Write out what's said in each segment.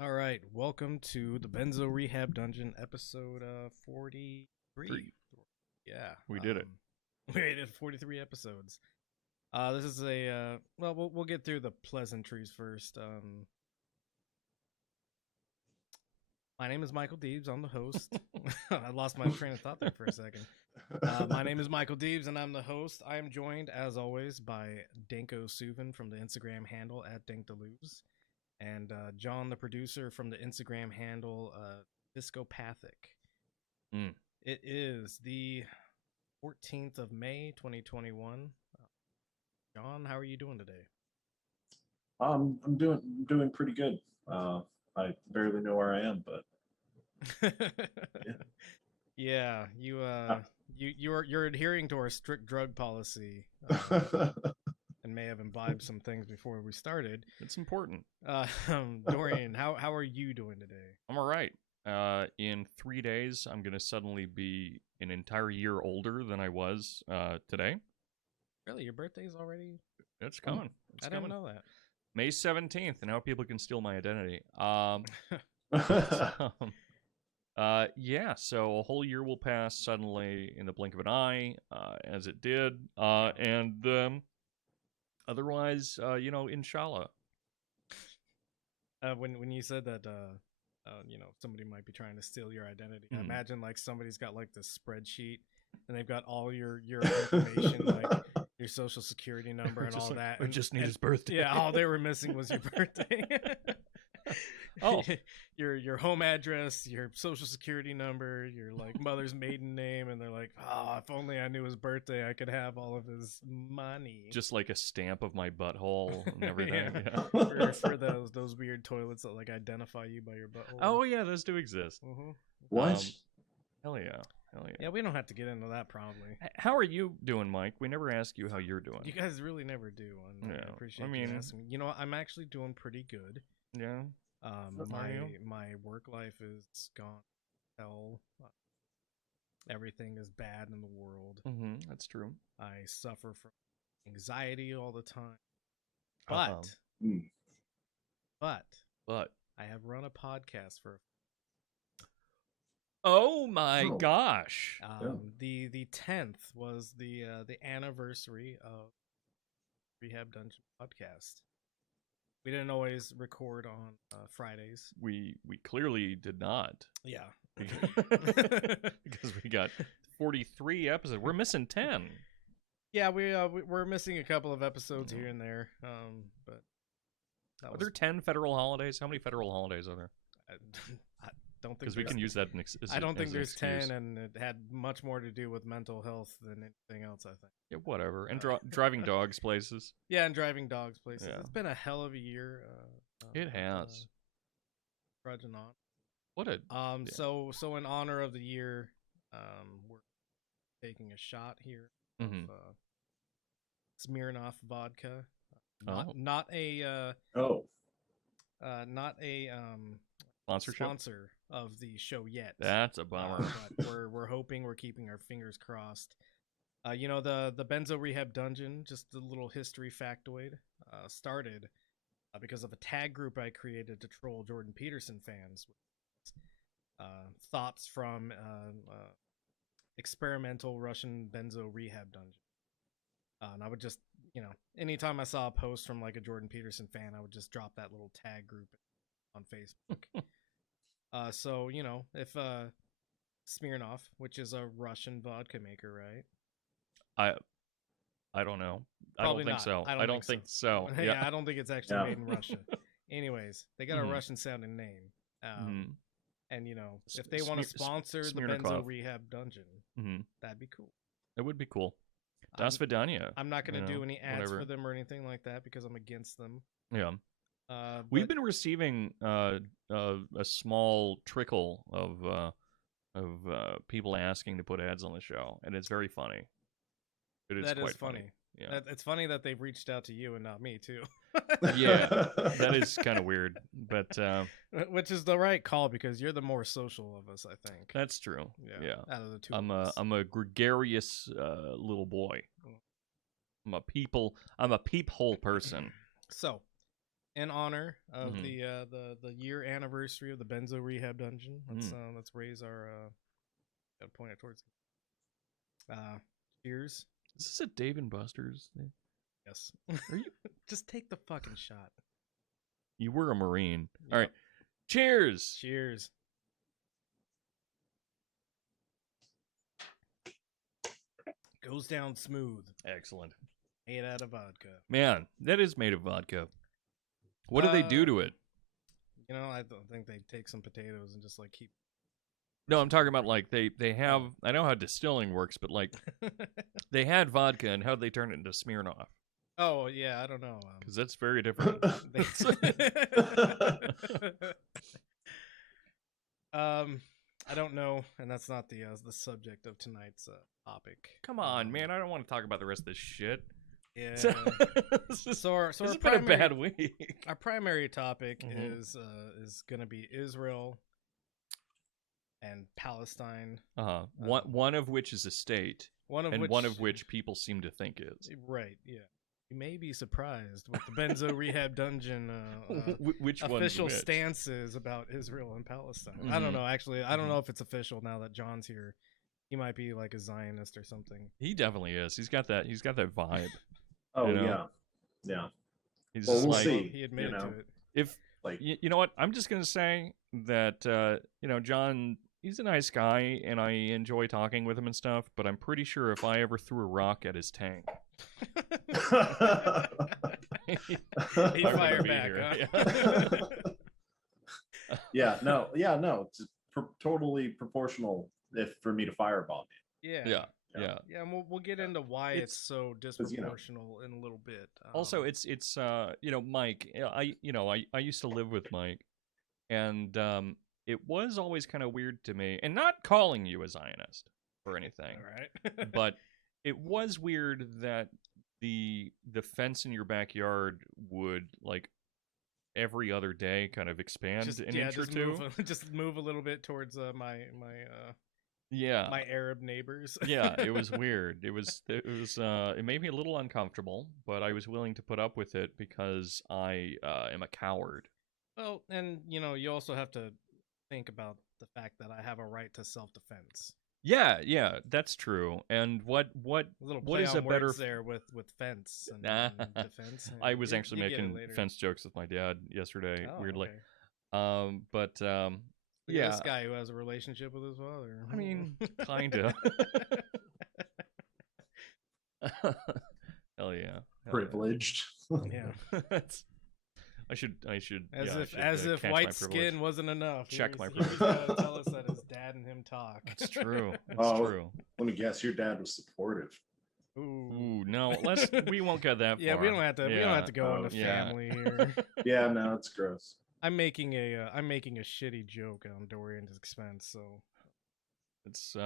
All right, welcome to the Benzo Rehab Dungeon, episode 43. Yeah, we did it. We made it 43 episodes. This is a we'll get through the pleasantries first. My name is Michael Deebs. I'm the host. I lost my train of thought there for a second. My name is Michael Deebs, and I'm the host. I am joined, as always, by Danko Suvin from the Instagram handle at DankDeluze. And John, the producer, from the Instagram handle Discopathic. It is the 14th of May, 2021. John, how are you doing today? I'm doing pretty good. I barely know where I am, but yeah, you're adhering to our strict drug policy. And may have imbibed some things before we started. It's important. Dorian, how are you doing today? I'm all right. In 3 days, I'm going to suddenly be an entire year older than I was today. Really? Your birthday's already? It's coming. I didn't know that. May 17th, and now people can steal my identity. Yeah, so a whole year will pass suddenly in the blink of an eye, as it did. And otherwise, inshallah. When you said that, somebody might be trying to steal your identity, I imagine like somebody's got like this spreadsheet, and they've got all your information, like your social security number and all like, that. I just need his birthday. Yeah, all they were missing was your birthday. Oh, your home address, your social security number, your like mother's maiden name, and they're like, oh, if only I knew his birthday, I could have all of his money. Just like a stamp of my butthole and everything. Yeah. For those weird toilets that like identify you by your butthole. Oh yeah, those do exist. Mm-hmm. What? Hell yeah. Yeah, we don't have to get into that probably. How are you doing, Mike? We never ask you how you're doing. You guys really never do. I appreciate you asking me. You know, I'm actually doing pretty good. Yeah. My work life is gone hell. Everything is bad in the world. Mm-hmm, that's true. I suffer from anxiety all the time. But I have run a podcast for. Oh my gosh! The 10th was the anniversary of Rehab Dungeon podcast. We didn't always record on Fridays. We clearly did not. Yeah. Because we got 43 episodes. We're missing 10. Yeah, we're missing a couple of episodes here and there. But are there 10 federal holidays? How many federal holidays are there? I don't think, because we can use that. I don't think there's 10, and it had much more to do with mental health than anything else, I think. Yeah, whatever. And driving dogs places. Yeah, and driving dogs places. Yeah. It's been a hell of a year. It has. Trudging on. What a So in honor of the year, we're taking a shot here of Smirnoff vodka. Not a sponsor of the show yet. That's a bummer. But we're hoping, we're keeping our fingers crossed. The Benzo Rehab Dungeon, just a little history factoid, started because of a tag group I created to troll Jordan Peterson fans. Thoughts from experimental Russian Benzo Rehab Dungeon. And I would just, anytime I saw a post from like a Jordan Peterson fan, I would just drop that little tag group on Facebook. So, if Smirnoff, which is a Russian vodka maker, right? I don't know. Probably I don't think so. I don't think so. Yeah, I don't think it's actually made in Russia. Anyways, they got a Russian sounding name. And if they want to sponsor the Benzo Rehab Dungeon, that'd be cool. It would be cool. Das Vidania. I'm not going to do any ads whatever. for them or anything like that because I'm against them. Yeah. But We've been receiving a small trickle of people asking to put ads on the show, and it's very funny. It is that quite is funny. Yeah. It's funny that they've reached out to you and not me too. Yeah, that is kind of weird, but which is the right call because you're the more social of us, I think. that's true. Yeah. Out of the two, I'm of us. a gregarious little boy. I'm a peephole person. So, in honor of Mhm. the year anniversary of the Benzo Rehab dungeon, let's raise our gotta point it towards. Cheers. Is this a Dave and Buster's thing? Yes. Are you? Just take the fucking shot. You were a Marine. Yep. All right. Cheers. Cheers. Goes down smooth. Excellent. Made out of vodka. Man, that is made of vodka. What do they do to it? You know, I don't think they take some potatoes and just like keep. No, I'm talking about like they have. I know how distilling works, but like they had vodka, and how'd they turn it into Smirnoff? Oh yeah, I don't know. Because that's very different. I don't know, and that's not the subject of tonight's topic. Come on, man! I don't want to talk about the rest of this shit. Yeah. This our has primary, been a bad week. Our primary topic is going to be Israel and Palestine. One of which is a state, one of which people seem to think is right. Yeah. You may be surprised with the Benzo Rehab dungeon which official one's which? stances about Israel and Palestine. I don't know. Actually, I don't know if it's official now that John's here. He might be like a Zionist or something. He definitely is. He's got that vibe. Oh you know? yeah. He's Well, just we'll like, see. He admitted to it. If Like, you know what, I'm just gonna say that John, he's a nice guy, and I enjoy talking with him and stuff. But I'm pretty sure if I ever threw a rock at his tank, He'd I'm gonna fire be back. here. Huh? yeah, no, it's totally proportional if for me to firebomb Yeah. Yeah. And we'll get into why it's so disproportional in a little bit. Also, it's Mike. I used to live with Mike, and it was always kind of weird to me, and not calling you a Zionist or anything, all right. but it was weird that the fence in your backyard would like every other day kind of expand an inch or two. Just move a little bit towards my Arab neighbors. Yeah, it was weird. It made me a little uncomfortable, but I was willing to put up with it because I am a coward. Well, and you also have to think about the fact that I have a right to self-defense. Yeah, that's true. And what is a better there with fence and defense? I was actually making fence jokes with my dad yesterday, weirdly. Okay. Yeah, this guy who has a relationship with his father. I mean, kinda. Hell yeah. Privileged. Yeah. I should. As if white skin wasn't enough. Check my privilege. He was gonna tell us that his dad and him talk. That's true. That's true. Let me guess, your dad was supportive. Ooh, no. We won't get that far. Yeah, we don't have to. Yeah. We don't have to go into family here. Yeah, no, it's gross. I'm making a shitty joke on Dorian's expense, so it's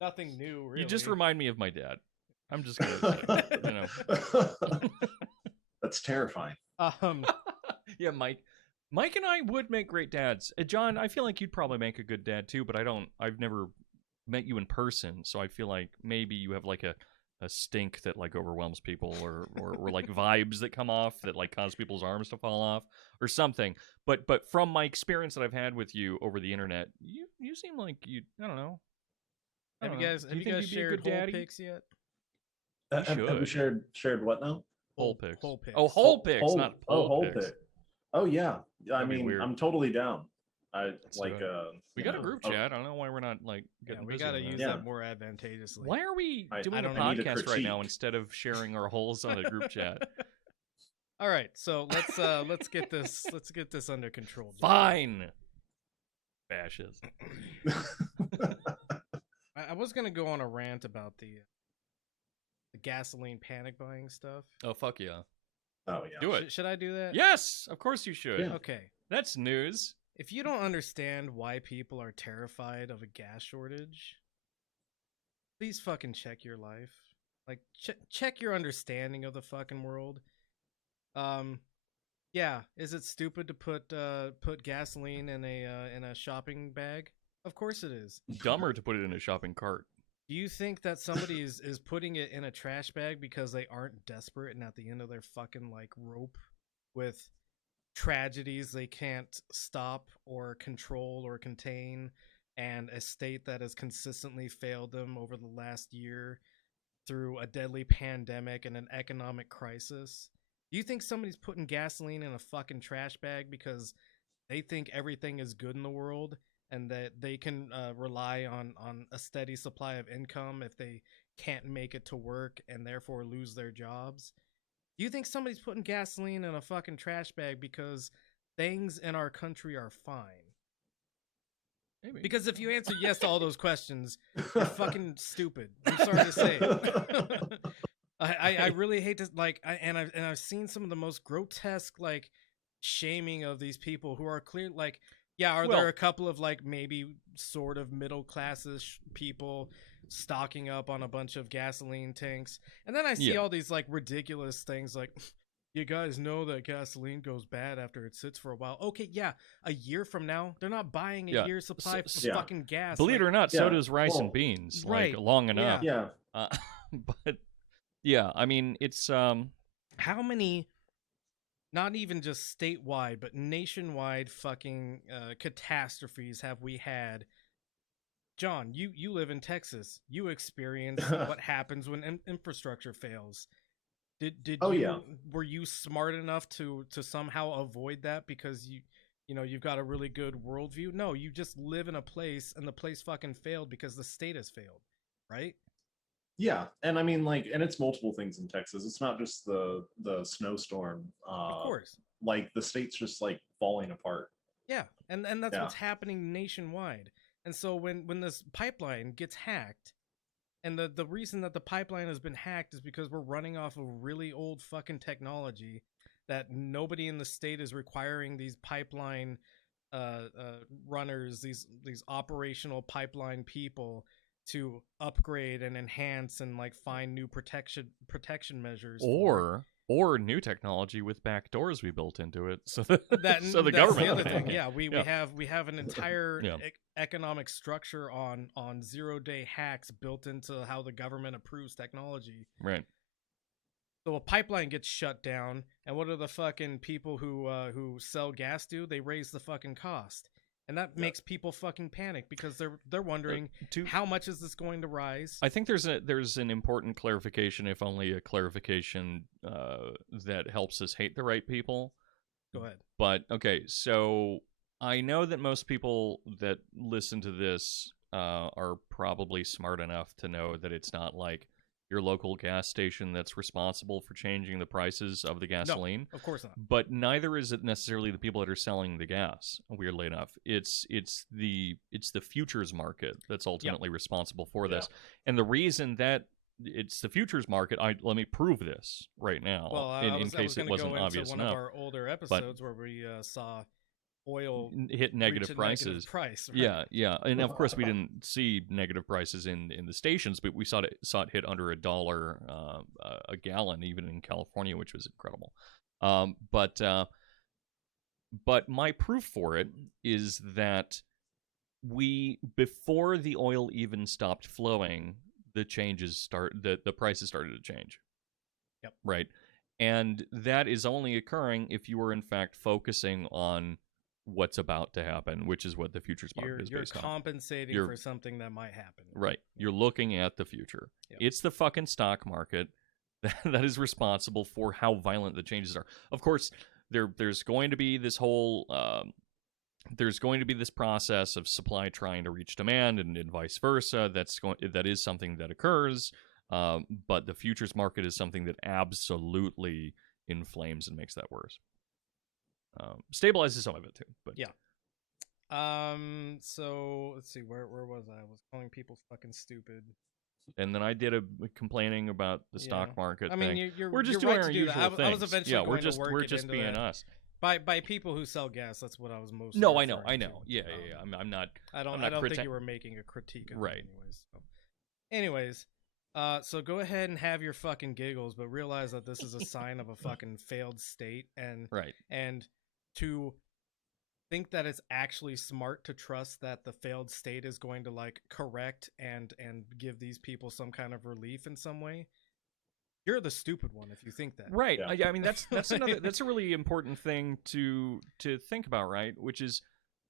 nothing new. Really. You just remind me of my dad. I'm just gonna say, That's terrifying. Yeah, Mike and I would make great dads. John, I feel like you'd probably make a good dad too, but I've never met you in person, so I feel like maybe you have like a stink that like overwhelms people or like vibes that come off that like cause people's arms to fall off or something. But from my experience that I've had with you over the internet, you seem like I don't know. Have you guys shared whole pics yet? Have we shared what now? Whole pics. Whole pics. Oh, whole pics, not whole pics. Pic. Oh yeah. I mean, weird. I'm totally down. We got a group chat. I don't know why we're not like getting we busy. got to use that more advantageously. Why are we doing a podcast right now instead of sharing our holes on a group chat? All right, so let's get this under control. Fine. Fascist. I was gonna go on a rant about the gasoline panic buying stuff. Oh fuck yeah! Oh yeah. Do it. Should I do that? Yes, of course you should. Yeah. Okay. That's news. If you don't understand why people are terrified of a gas shortage, please fucking check your life. Like, check your understanding of the fucking world. Yeah, is it stupid to put gasoline in a shopping bag? Of course it is. Dumber to put it in a shopping cart. Do you think that somebody is putting it in a trash bag because they aren't desperate and at the end of their fucking like rope with tragedies they can't stop or control or contain, and a state that has consistently failed them over the last year through a deadly pandemic and an economic crisis? Do you think somebody's putting gasoline in a fucking trash bag because they think everything is good in the world and that they can rely on a steady supply of income if they can't make it to work and therefore lose their jobs? Do you think somebody's putting gasoline in a fucking trash bag because things in our country are fine? Maybe. Because if you answer yes to all those questions, you're fucking stupid. I'm sorry to say it. I really hate to I've seen some of the most grotesque like shaming of these people who are clear like, yeah, are there a couple of like maybe sort of middle classes people stocking up on a bunch of gasoline tanks, and then I see all these like ridiculous things like, you guys know that gasoline goes bad after it sits for a while. Okay, yeah, a year from now they're not buying a year's supply of fucking gas. Believe it or not, so does rice and beans. Like long enough. Yeah. But yeah, I mean it's how many, not even just statewide but nationwide fucking catastrophes have we had? John, you live in Texas. You experience what happens when infrastructure fails. Were you smart enough to somehow avoid that because you've got a really good worldview? No, you just live in a place and the place fucking failed because the state has failed, right? Yeah, and I mean like, and it's multiple things in Texas. It's not just the snowstorm. Of course. Like the state's just like falling apart. Yeah, and that's what's happening nationwide. And so when this pipeline gets hacked, and the reason that the pipeline has been hacked is because we're running off of really old fucking technology that nobody in the state is requiring these pipeline runners, these operational pipeline people to upgrade and enhance and like find new protection measures or new technology with back doors we built into it, so the government. The other thing. Yeah, we have an entire economic structure on 0-day hacks built into how the government approves technology. Right. So a pipeline gets shut down, and what do the fucking people who sell gas do? They raise the fucking cost. And that makes people fucking panic because they're wondering how much is this going to rise? I think there's an important clarification, if only a clarification that helps us hate the right people. Go ahead. But okay, so I know that most people that listen to this are probably smart enough to know that it's not like your local gas station that's responsible for changing the prices of the gasoline. No, of course not. But neither is it necessarily the people that are selling the gas, weirdly enough. It's the futures market that's ultimately responsible for this. And the reason that it's the futures market, let me prove this right now, in case it wasn't obvious enough. One of our older episodes where we saw oil hit negative prices. Price, right? Yeah, and of course we didn't see negative prices in the stations, but we saw it hit under $1 a gallon, even in California, which was incredible. But my proof for it is that before the oil even stopped flowing, the prices started to change. Yep. Right, and that is only occurring if you are in fact focusing on what's about to happen, which is what the futures market is based on. You're compensating for something that might happen. Right. You're looking at the future. Yep. It's the fucking stock market that is responsible for how violent the changes are. Of course, there's going to be this whole there's going to be this process of supply trying to reach demand and vice versa. That is something that occurs. But the futures market is something that absolutely inflames and makes that worse. Stabilizes some of it too, but yeah. So let's see, where was I? I was calling people fucking stupid. And then I did a complaining about the stock market I mean, thing. you're We're just you're doing right our to do usual that. things. I was eventually yeah, going to work we're it just into being that. us. By people who sell gas, that's what I was mostly. No, I know. referring to. Yeah. I'm not. I don't think you were making a critique of Right. it anyways. So go ahead and have your fucking giggles, but realize that this is a sign of a fucking failed state, and Right. and to think that it's actually smart to trust that the failed state is going to like correct and give these people some kind of relief in some way. You're the stupid one if you think that. Right. Yeah. I mean, that's that's a really important thing to think about, right? Which is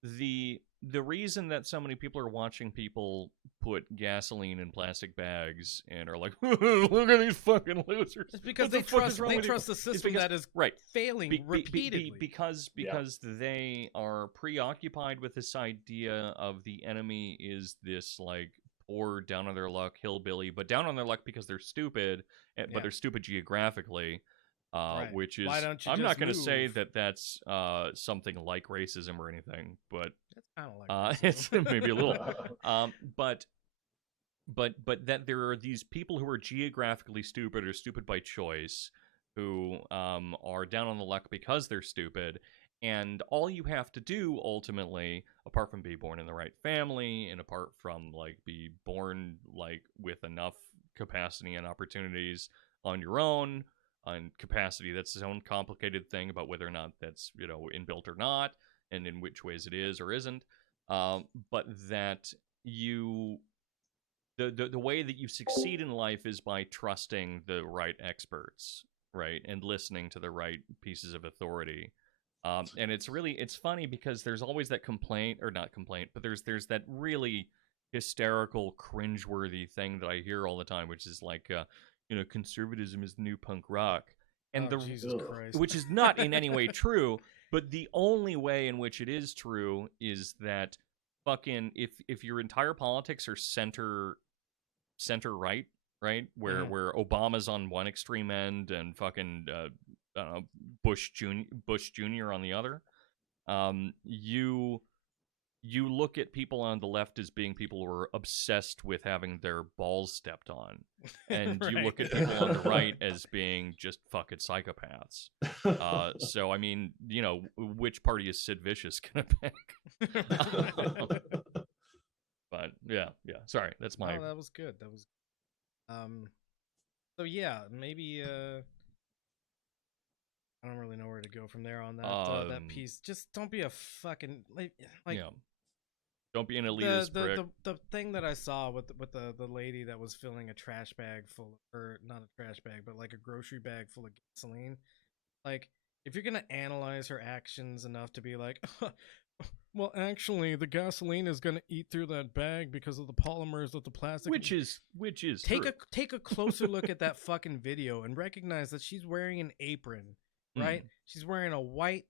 the reason that so many people are watching people put gasoline in plastic bags and are like, look at these fucking losers. It's because What they the fuck trust is wrong with you? the system because- that is right. failing repeatedly. Because they are preoccupied with this idea of the enemy is this like poor down on their luck hillbilly, but down on their luck because they're stupid, but they're stupid geographically. Right. Which is, Why don't you I'm just not going to say move? that that's something like racism or anything, but That's kind of like it's maybe a little. But that there are these people who are geographically stupid or stupid by choice, who are down on the luck because they're stupid, and all you have to do ultimately, apart from be born in the right family and apart from like be born like with enough capacity and opportunities on your own. On capacity, that's its own complicated thing about whether or not that's inbuilt or not, and in which ways it is or isn't. But that the way that you succeed in life is by trusting the right experts, right, and listening to the right pieces of authority. And it's funny because there's always that but there's that really hysterical, cringeworthy thing that I hear all the time, which is like. Conservatism is the new punk rock, and Jesus Christ. which is not in any way true. But the only way in which it is true is that fucking if your entire politics are center right, where Obama's on one extreme end and fucking Bush Jr. on the other, you look at people on the left as being people who are obsessed with having their balls stepped on. And Right. you look at people on the right as being just fucking psychopaths. So, I mean, which party is Sid Vicious going to pick? But, yeah. Sorry, that's my... Oh, that was good. So, yeah, maybe... I don't really know where to go from there on that that piece. Just don't be a fucking... like yeah. Don't be an elitist prick. The thing that I saw with the lady that was filling a trash bag full of, or not a trash bag, but like a grocery bag full of gasoline. Like, if you're gonna analyze her actions enough to be like, well, actually, the gasoline is gonna eat through that bag because of the polymers of the plastic. Which is take a closer look at that fucking video and recognize that she's wearing an apron, right? She's wearing a white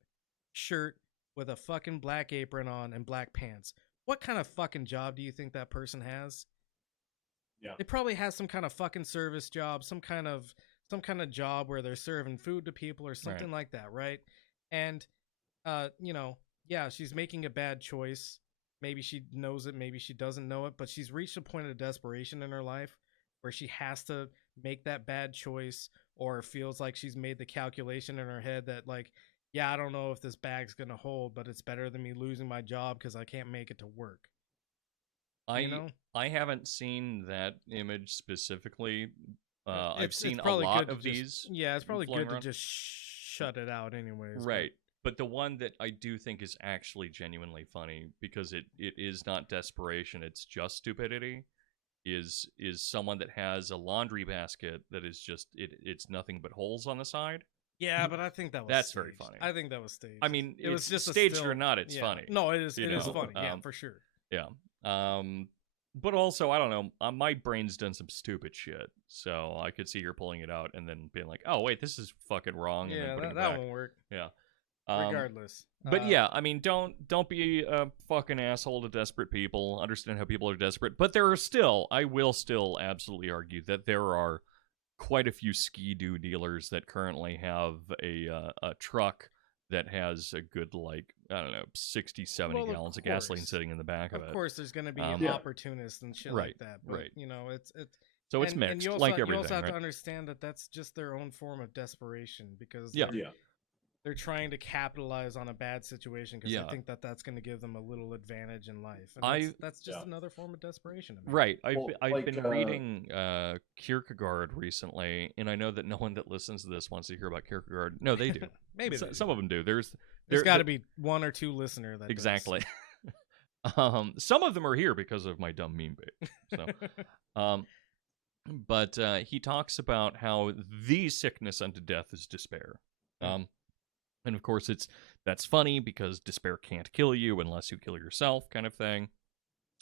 shirt with a fucking black apron on and black pants. What kind of fucking job do you think that person has? Yeah. They probably have some kind of fucking service job, some kind of job where they're serving food to people or something like that, right? And she's making a bad choice. Maybe she knows it, maybe she doesn't know it, but she's reached a point of desperation in her life where she has to make that bad choice, or feels like she's made the calculation in her head that like, yeah, I don't know if this bag's going to hold, but it's better than me losing my job because I can't make it to work. I haven't seen that image specifically. I've seen a probably lot good of to these. Yeah, it's probably good around. to just shut it out anyways. Right. But the one that I do think is actually genuinely funny, because it is not desperation, it's just stupidity, is someone that has a laundry basket that is just it's nothing but holes on the side. Yeah, but I think that was That's staged. very funny. I think that was staged. I mean, it was just staged a still, or not, it's yeah. funny. No, it is. You It is know? funny. Yeah, for sure. Yeah. But also, I don't know. My brain's done some stupid shit, so I could see her pulling it out and then being like, "Oh, wait, this is fucking wrong." And Yeah, then putting it that back. won't work. Yeah. Regardless. But yeah, I mean, don't be a fucking asshole to desperate people. Understand how people are desperate, but I will still absolutely argue that there are quite a few Ski-Doo dealers that currently have a truck that has a good, like, I don't know, 60, 70 gallons of gasoline sitting in the back of it. Of course, there's going to be Yeah. opportunists and shit like that. But, right. you know, it's So it's And mixed, you also, like you everything, also have right? to understand that that's just their own form of desperation because Yeah. Yeah. they're trying to capitalize on a bad situation because Yeah. they think that that's going to give them a little advantage in life. And that's just Yeah. another form of desperation. To me. Right. I've Well, I've like, been reading Kierkegaard recently, and I know that no one that listens to this wants to hear about Kierkegaard. No, they do. Maybe they do. Some of them do. There's there- got to be one or two listener that exactly. Some of them are here because of my dumb meme bait. So, but he talks about how the sickness unto death is despair. And of course, that's funny because despair can't kill you unless you kill yourself, kind of thing.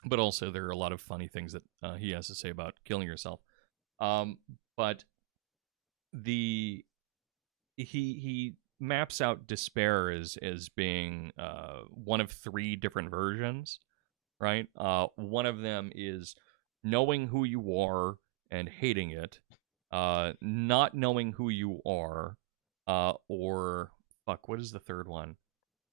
But also, there are a lot of funny things that he has to say about killing yourself. But he maps out despair as being one of three different versions, right? One of them is knowing who you are and hating it, not knowing who you are, or fuck, what is the third one?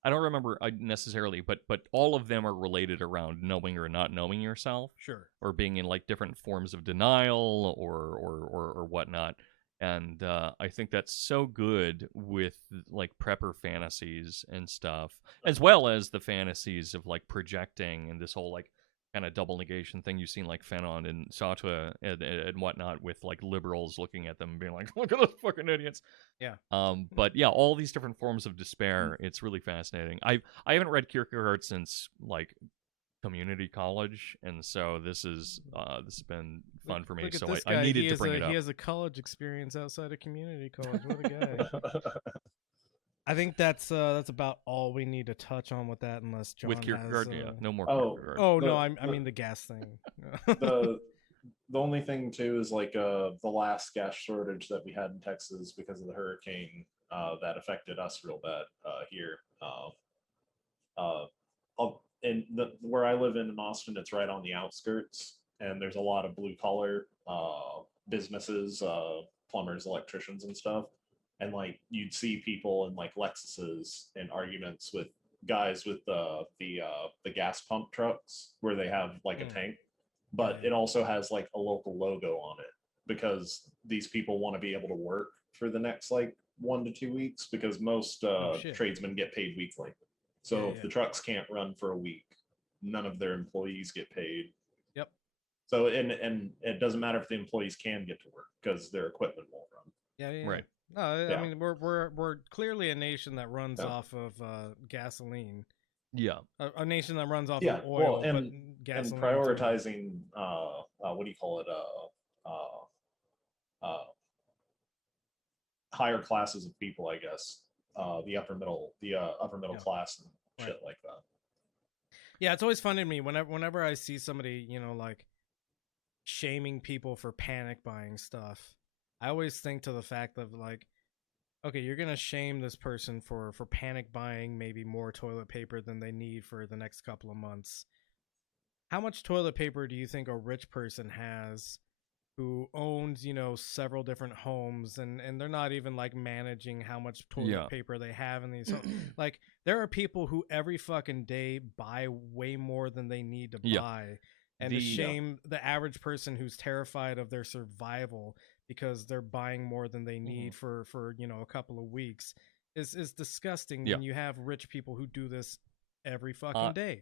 I don't remember necessarily, but all of them are related around knowing or not knowing yourself, Sure. or being in like different forms of denial or whatnot. And I think that's so good with like prepper fantasies and stuff, as well as the fantasies of like projecting and this whole like kind of double negation thing you've seen like Fanon and Sartre and whatnot, with like liberals looking at them and being like, look at those fucking idiots. Yeah. But yeah, all these different forms of despair. It's really fascinating. I haven't read Kierkegaard since like community college, and so this has been fun for me. Look at So this I guy. needed to bring it up. He has a college experience outside of community college. What a guy. I think that's about all we need to touch on with that, unless John With Kierkegaard, has, yeah, no more Oh. Kierkegaard. Oh The- no, I the- mean the gas thing. the only thing too is like the last gas shortage that we had in Texas because of the hurricane that affected us real bad here. And where I live in Austin, it's right on the outskirts, and there's a lot of blue collar businesses, plumbers, electricians, and stuff. And like you'd see people in like Lexuses in arguments with guys with the gas pump trucks where they have like a tank, but it also has like a local logo on it because these people want to be able to work for the next like 1 to 2 weeks because most tradesmen get paid weekly. So if the trucks can't run for a week, none of their employees get paid. Yep. So and it doesn't matter if the employees can get to work because their equipment won't run. Yeah. Right. No, I mean we're clearly a nation that runs off of gasoline. Yeah. A nation that runs off Yeah, of oil, well, but gasoline. And prioritizing what do you call it? Higher classes of people, I guess. The upper middle class and shit like that. Yeah, it's always funny to me whenever I see somebody, like shaming people for panic buying stuff. I always think to the fact of like, okay, you're gonna shame this person for panic buying maybe more toilet paper than they need for the next couple of months. How much toilet paper do you think a rich person has who owns, several different homes and they're not even like managing how much toilet paper they have in these homes? Like there are people who every fucking day buy way more than they need to buy. And to shame the average person who's terrified of their survival because they're buying more than they need for a couple of weeks is disgusting when you have rich people who do this every fucking day.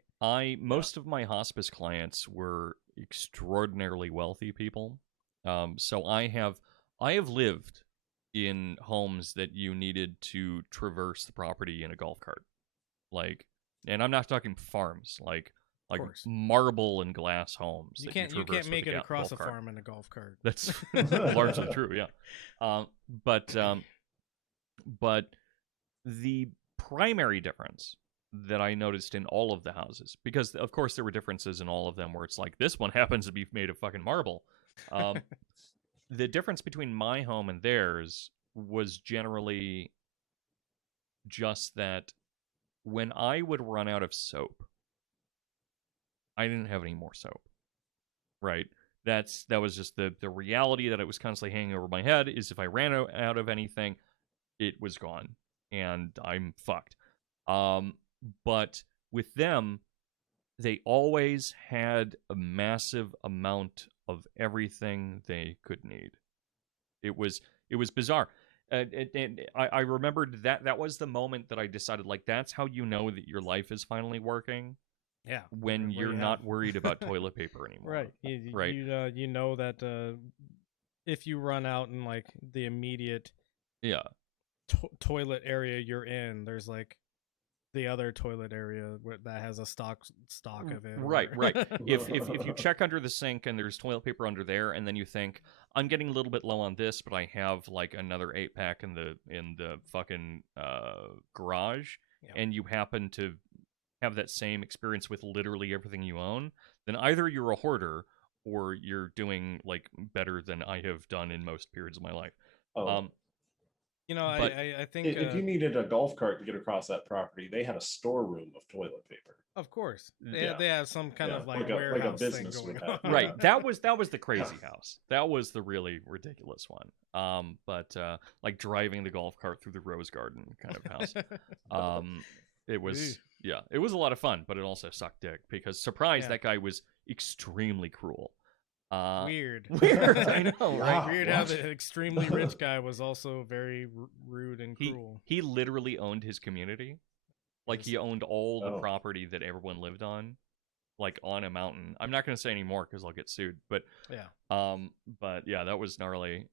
Most of my hospice clients were extraordinarily wealthy people. So I have lived in homes that you needed to traverse the property in a golf cart. Like, and I'm not talking farms, like marble and glass homes. You can't make it across a farm in a golf cart. That's largely true, yeah. But the primary difference that I noticed in all of the houses, because of course there were differences in all of them where it's like this one happens to be made of fucking marble. The difference between my home and theirs was generally just that when I would run out of soap, I didn't have any more soap. Right? That was just the reality that it was constantly hanging over my head, is if I ran out of anything, it was gone. And I'm fucked. But with them, they always had a massive amount of everything they could need. It was bizarre. I remembered that was the moment that I decided, like, that's how you know that your life is finally working. Yeah, When what you're you not have. worried about toilet paper anymore. Right. Right. You know that if you run out in like the immediate Yeah. toilet area you're in, there's like the other toilet area that has a stock of it. Right. If you check under the sink and there's toilet paper under there, and then you think, I'm getting a little bit low on this, but I have like another 8-pack in the fucking garage, Yeah. and you happen to have that same experience with literally everything you own, then either you're a hoarder or you're doing like better than I have done in most periods of my life. Oh, You know, but I think if you needed a golf cart to get across that property, they had a storeroom of toilet paper. of course Yeah. they have some kind of like like a warehouse business thing would going on. have. right, that was the crazy house. That was the really ridiculous one. But like driving the golf cart through the rose garden kind of house. It was it was a lot of fun, but it also sucked dick because that guy was extremely cruel. Weird. I know, Yeah. right? Weird how the extremely rich guy was also very rude and cruel. He literally owned his community. Like, he owned all the Oh. property that everyone lived on, like on a mountain. I'm not going to say any more because I'll get sued. But but yeah, that was gnarly.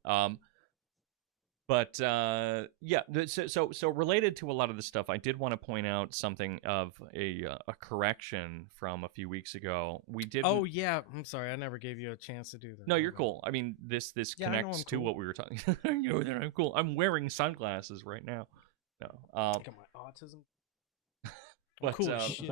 So related to a lot of the stuff, I did want to point out something of a correction from a few weeks ago. We did. Oh yeah, I'm sorry, I never gave you a chance to do that. No, you're cool. I mean, this Yeah, I know connects I'm to cool. what we were talking. You know that I'm cool. I'm wearing sunglasses right now. No. Look at my autism. But, Cool shit.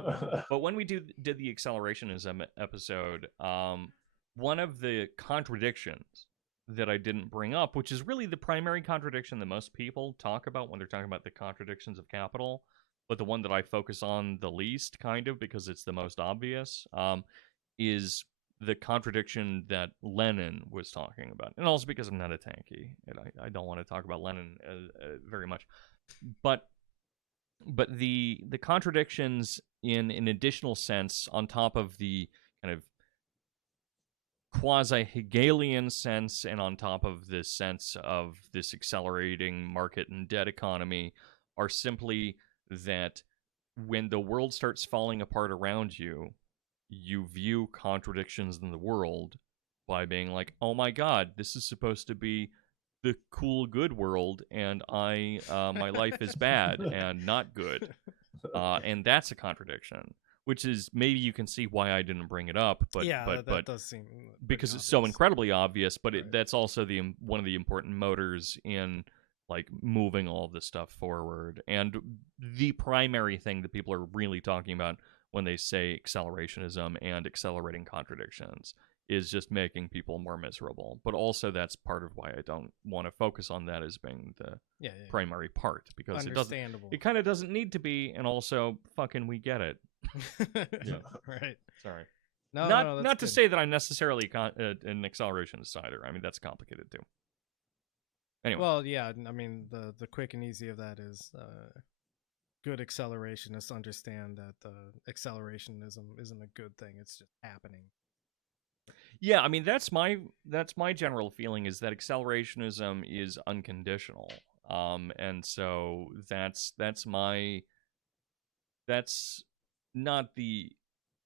but when we did the accelerationism episode, one of the contradictions that I didn't bring up, which is really the primary contradiction that most people talk about when they're talking about the contradictions of capital, but the one that I focus on the least, kind of, because it's the most obvious, is the contradiction that Lenin was talking about. And also because I'm not a tanky, and I don't want to talk about Lenin very much. But the contradictions in an additional sense, on top of the kind of quasi-Hegelian sense, and on top of this sense of this accelerating market and debt economy, are simply that when the world starts falling apart around you, you view contradictions in the world by being like, oh my god, this is supposed to be the cool good world, and my life is bad and not good, and that's a contradiction. Which is, maybe you can see why I didn't bring it up, but that does seem because it's so incredibly obvious. But Right. that's also one of the important motors in like moving all this stuff forward. And the primary thing that people are really talking about when they say accelerationism and accelerating contradictions is just making people more miserable. But also that's part of why I don't want to focus on that as being the primary part, because understandable. it kind of doesn't need to be, and also fucking we get it. Yeah. Right. Sorry. No, Not to say that I'm necessarily an accelerationist either. I mean, that's complicated too. Anyway. Well, yeah. I mean, the quick and easy of that is good accelerationists understand that accelerationism isn't a good thing. It's just happening. Yeah, I mean, that's my general feeling, is that accelerationism is unconditional. And so that's not the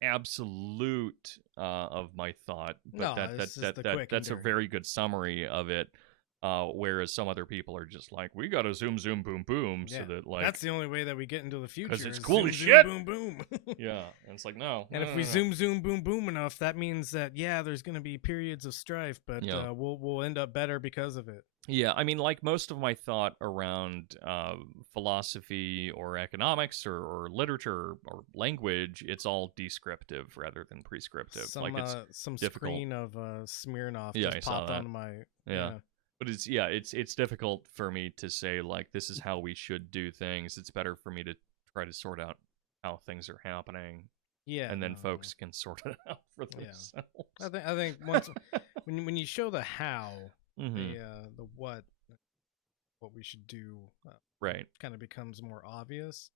absolute of my thought, but No, that's a very good summary of it. Whereas some other people are just like, we gotta zoom boom boom, so that like that's the only way that we get into the future. 'cause it's is cool zoom, as shit. Boom boom. Yeah, and it's like no. And if we zoom boom boom enough, that means that there's going to be periods of strife, but we'll end up better because of it. Yeah, I mean, like most of my thought around philosophy or economics or literature or language, it's all descriptive rather than prescriptive. Some, like it's some difficult. screen of Smirnoff Yeah, just I saw popped that. onto my Yeah. But it's difficult for me to say like this is how we should do things. It's better for me to try to sort out how things are happening. Yeah, and then folks can sort it out for themselves. I think once when you show the how, mm-hmm. the what we should do, right, kind of becomes more obvious.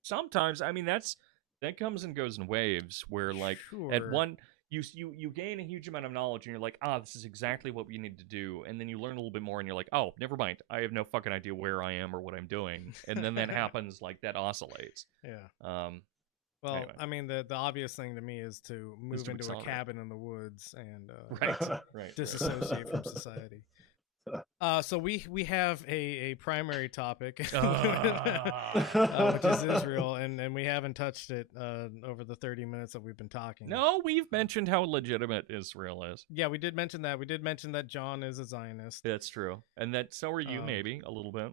Sometimes, I mean, that comes and goes in waves. Where like sure. at one, you gain a huge amount of knowledge, and you're like, this is exactly what we need to do, and then you learn a little bit more, and you're like, oh, never mind, I have no fucking idea where I am or what I'm doing, and then that happens, like that oscillates. Yeah. Well, anyway. I mean, the obvious thing to me is to move into a accelerate. cabin in the woods and Right. disassociate from society. So we have a primary topic, which is Israel, and we haven't touched it over the 30 minutes that we've been talking. No, we've mentioned how legitimate Israel is. Yeah, we did mention that. We did mention that John is a Zionist. That's true, and that so are you, maybe a little bit.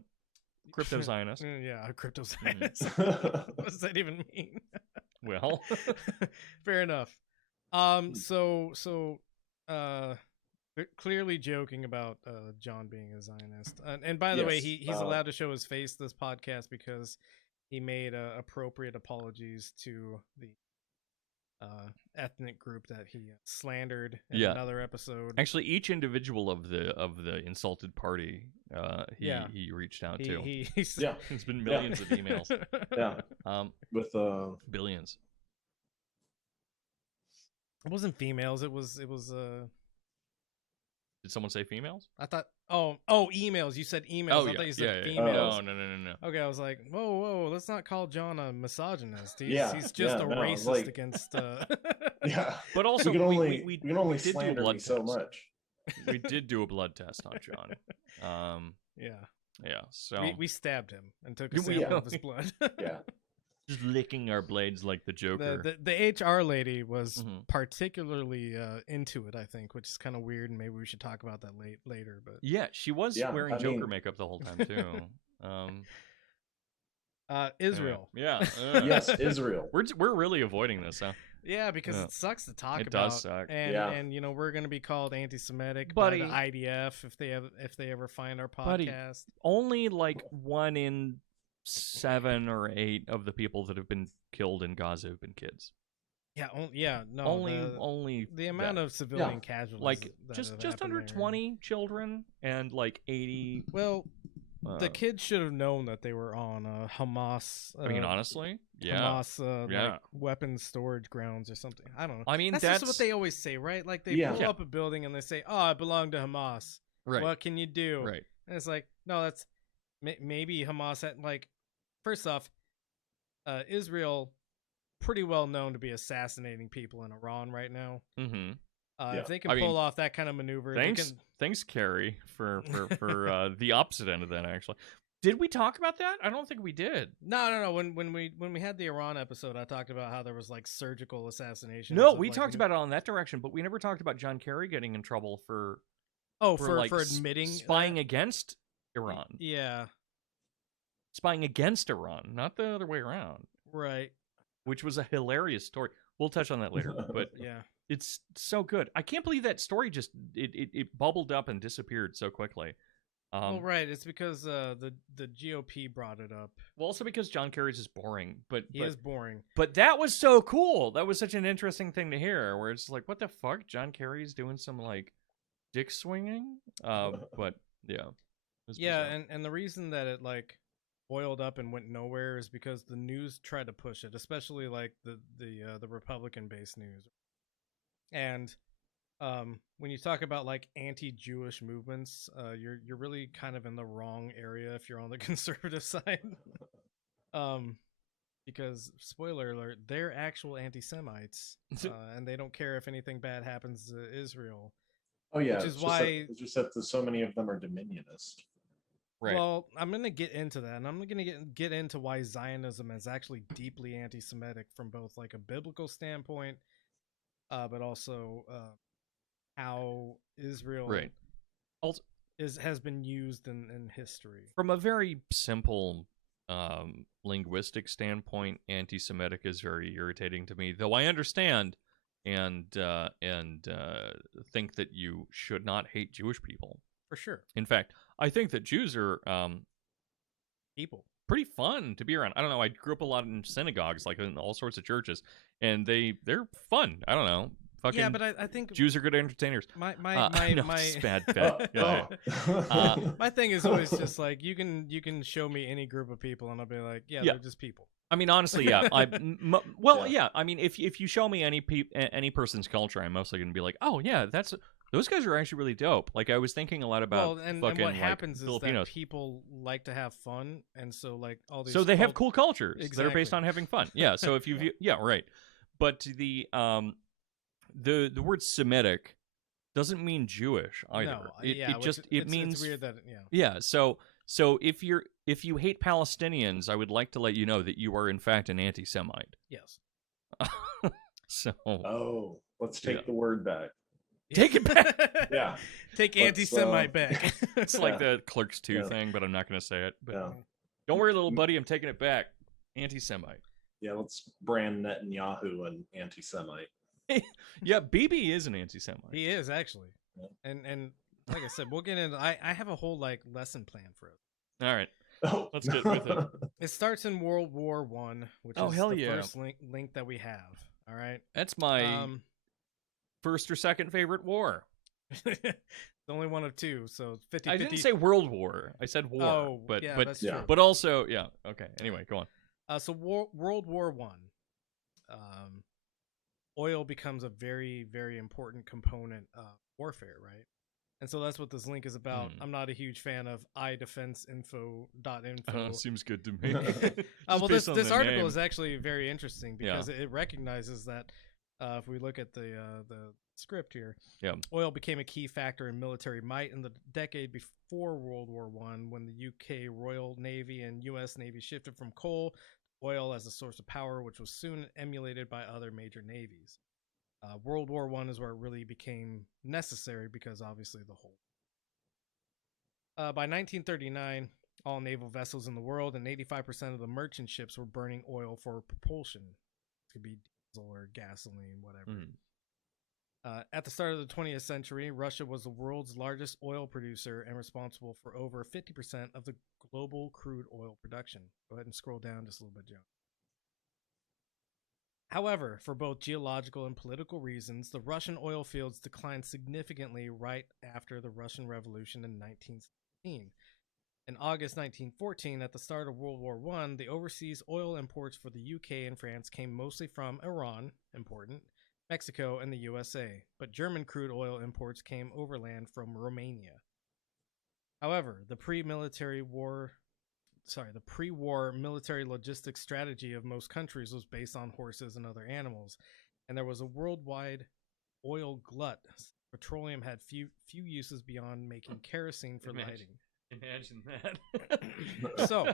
Crypto Zionist. Yeah, a crypto Zionist. What does that even mean? Well, fair enough. Clearly joking about John being a Zionist. And by the way, he's allowed to show his face this podcast because he made appropriate apologies to the ethnic group that he slandered in another episode. Actually, each individual of the insulted party, he reached out to. It's been millions of emails. With billions. It wasn't females. It was. Did someone say females? I thought. Oh, emails. You said emails. Oh, I thought you said yeah. females. No. Okay, I was like, whoa. Let's not call John a misogynist. He's just a racist like, against. Yeah, but also we can only did slander do a me so much. We did do a blood test on John. Yeah. So we stabbed him and took a sample of his blood. Yeah. Just licking our blades like the Joker. The HR lady was particularly into it, I think, which is kind of weird, and maybe we should talk about that later. But yeah, she was wearing Joker makeup the whole time too. Israel. Yeah. Yes, Israel. We're really avoiding this, huh? Yeah, because it sucks to talk about. It does suck. And we're going to be called anti-Semitic by the IDF if they ever find our podcast. Buddy, only like 1 in 7 or 8 of the people that have been killed in Gaza have been kids. Only the amount of civilian casualties, like just under 20 children and like 80. Well, the kids should have known that they were on Hamas. I mean, honestly, Hamas like weapons storage grounds or something. I don't know. I mean, that's just what they always say, right? Like they blow up a building and they say, "Oh, it belonged to Hamas." Right. What can you do? Right. And it's like, no, that's maybe Hamas had, like, first off, Israel pretty well known to be assassinating people in Iran right now. Mm-hmm. If they can pull off that kind of maneuver, thanks, Carrie, for the opposite end of that. Actually, did we talk about that? I don't think we did. No. When we had the Iran episode, I talked about how there was like surgical assassination. No, we talked about it on that direction, but we never talked about John Kerry getting in trouble for admitting spying against Iran. Yeah, spying against Iran, not the other way around. Right. Which was a hilarious story. We'll touch on that later, but yeah. It's so good. I can't believe that story just it bubbled up and disappeared so quickly. Well, right. It's because the GOP brought it up. Well, also because John Kerry's is boring. But he is boring. But that was so cool. That was such an interesting thing to hear. Where it's like, what the fuck? John Kerry's doing some like dick swinging. But yeah. Yeah, and the reason that it like boiled up and went nowhere is because the news tried to push it, especially like the Republican-based news. And when you talk about like anti-Jewish movements, you're really kind of in the wrong area if you're on the conservative side. Because spoiler alert, they're actual anti-Semites, and they don't care if anything bad happens to Israel. Oh yeah, which is why it's just that so many of them are dominionist. Right. Well, I'm going to get into that, and I'm going to get into why Zionism is actually deeply anti-Semitic from both like a biblical standpoint, but also how Israel has been used in history. From a very simple linguistic standpoint, anti-Semitic is very irritating to me, though I understand and think that you should not hate Jewish people. For sure. In fact, I think that Jews are people pretty fun to be around. I don't know. I grew up a lot in synagogues, like in all sorts of churches, and they're fun. I don't know. Fucking Yeah, but I think Jews are good entertainers. my No, my it's bad. Yeah. my thing is always just like you can show me any group of people and I'll be like, yeah, Yeah. they're just people. I mean, honestly, yeah. Yeah. I mean, if you show me any person's culture, I'm mostly gonna be like, oh yeah, those guys are actually really dope. Like I was thinking a lot about and fucking what like, happens is that Filipinos. people like to have fun, and so like all these. So they have cool cultures that are based Exactly. on having fun. Yeah. So if you yeah, right. But the word Semitic doesn't mean Jewish either. No, it yeah, which just it's means weird that yeah. So if you hate Palestinians, I would like to let you know that you are in fact an anti-Semite. yes. So Oh, let's take Yeah. the word back. Take it back. Yeah. Take Let's, anti-Semite back. It's like Yeah. the Clerks 2 Yeah. thing, but I'm not going to say it. But Yeah. don't worry, little buddy, I'm taking it back. Anti-Semite. Yeah, let's brand Netanyahu an anti-Semite. Yeah, BB is an anti-Semite. He is actually, Yeah. and like I said, we'll get into. I have a whole like lesson plan for it. All right. Oh. Let's get with it. It starts in World War One, which Oh, is hell the yeah. first link that we have. All right. That's my first or second favorite war. It's only one of two, so 50. I didn't say World War. I said war. Oh, but yeah, but that's Yeah. true. but also yeah. Okay. Anyway, go on. So World War One, oil becomes a very, very important component of warfare, right? And so that's what this link is about. I'm not a huge fan of idefenseinfo.info. Seems good to me. Well, based on this the article name. is actually very interesting because it recognizes that if we look at the script here, oil became a key factor in military might in the decade before World War One, when the UK Royal Navy and US Navy shifted from coal to oil as a source of power, which was soon emulated by other major navies. World War One is where it really became necessary because obviously the whole. By 1939, all naval vessels in the world and 85% of the merchant ships were burning oil for propulsion. It could be diesel or gasoline, whatever. At the start of the 20th century, Russia was the world's largest oil producer and responsible for over 50% of the global crude oil production. Go ahead and scroll down just a little bit, Joe. However, for both geological and political reasons, the Russian oil fields declined significantly right after the Russian Revolution in 1916. In August 1914, at the start of World War I, the overseas oil imports for the UK and France came mostly from Iran, important, Mexico, and the USA, but German crude oil imports came overland from Romania. However, the pre-war military logistics strategy of most countries was based on horses and other animals, and there was a worldwide oil glut. Petroleum had few uses beyond making kerosene for lighting. Imagine that. So,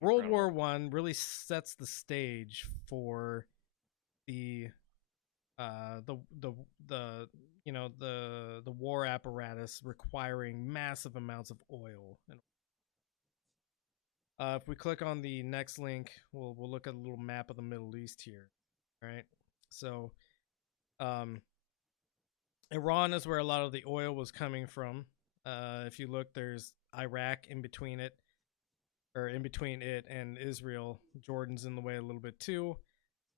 World War I really sets the stage for the war apparatus requiring massive amounts of oil. If we click on the next link, we'll look at a little map of the Middle East here. All right, so Iran is where a lot of the oil was coming from. If you look, there's Iraq in between it and Israel. Jordan's in the way a little bit too.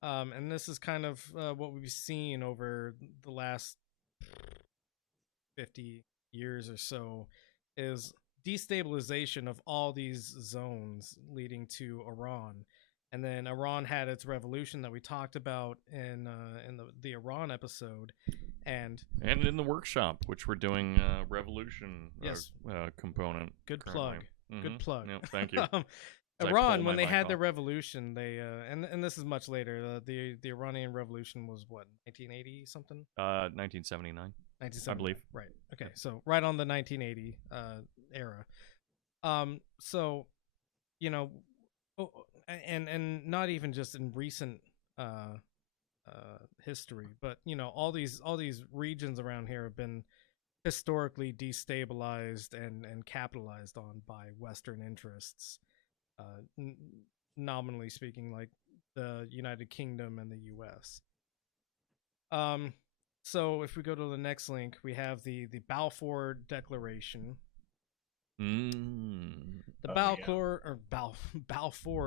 And this is kind of what we've seen over the last 50 years or so, is destabilization of all these zones leading to Iran. And then Iran had its revolution that we talked about in the Iran episode, and in the workshop, which we're doing revolution component. Good currently. plug. Good plug. Yeah, thank you. Iran, when they had their revolution, they and this is much later. The Iranian Revolution was what, 1980 something? 1979. 1979, I believe. Right. Okay. So right on the 1980 era. So, you know, and not even just in recent history, but you know, all these regions around here have been historically destabilized and capitalized on by Western interests. Nominally speaking, like the United Kingdom and the U.S. So if we go to the next link, we have the Balfour Declaration. The Balfour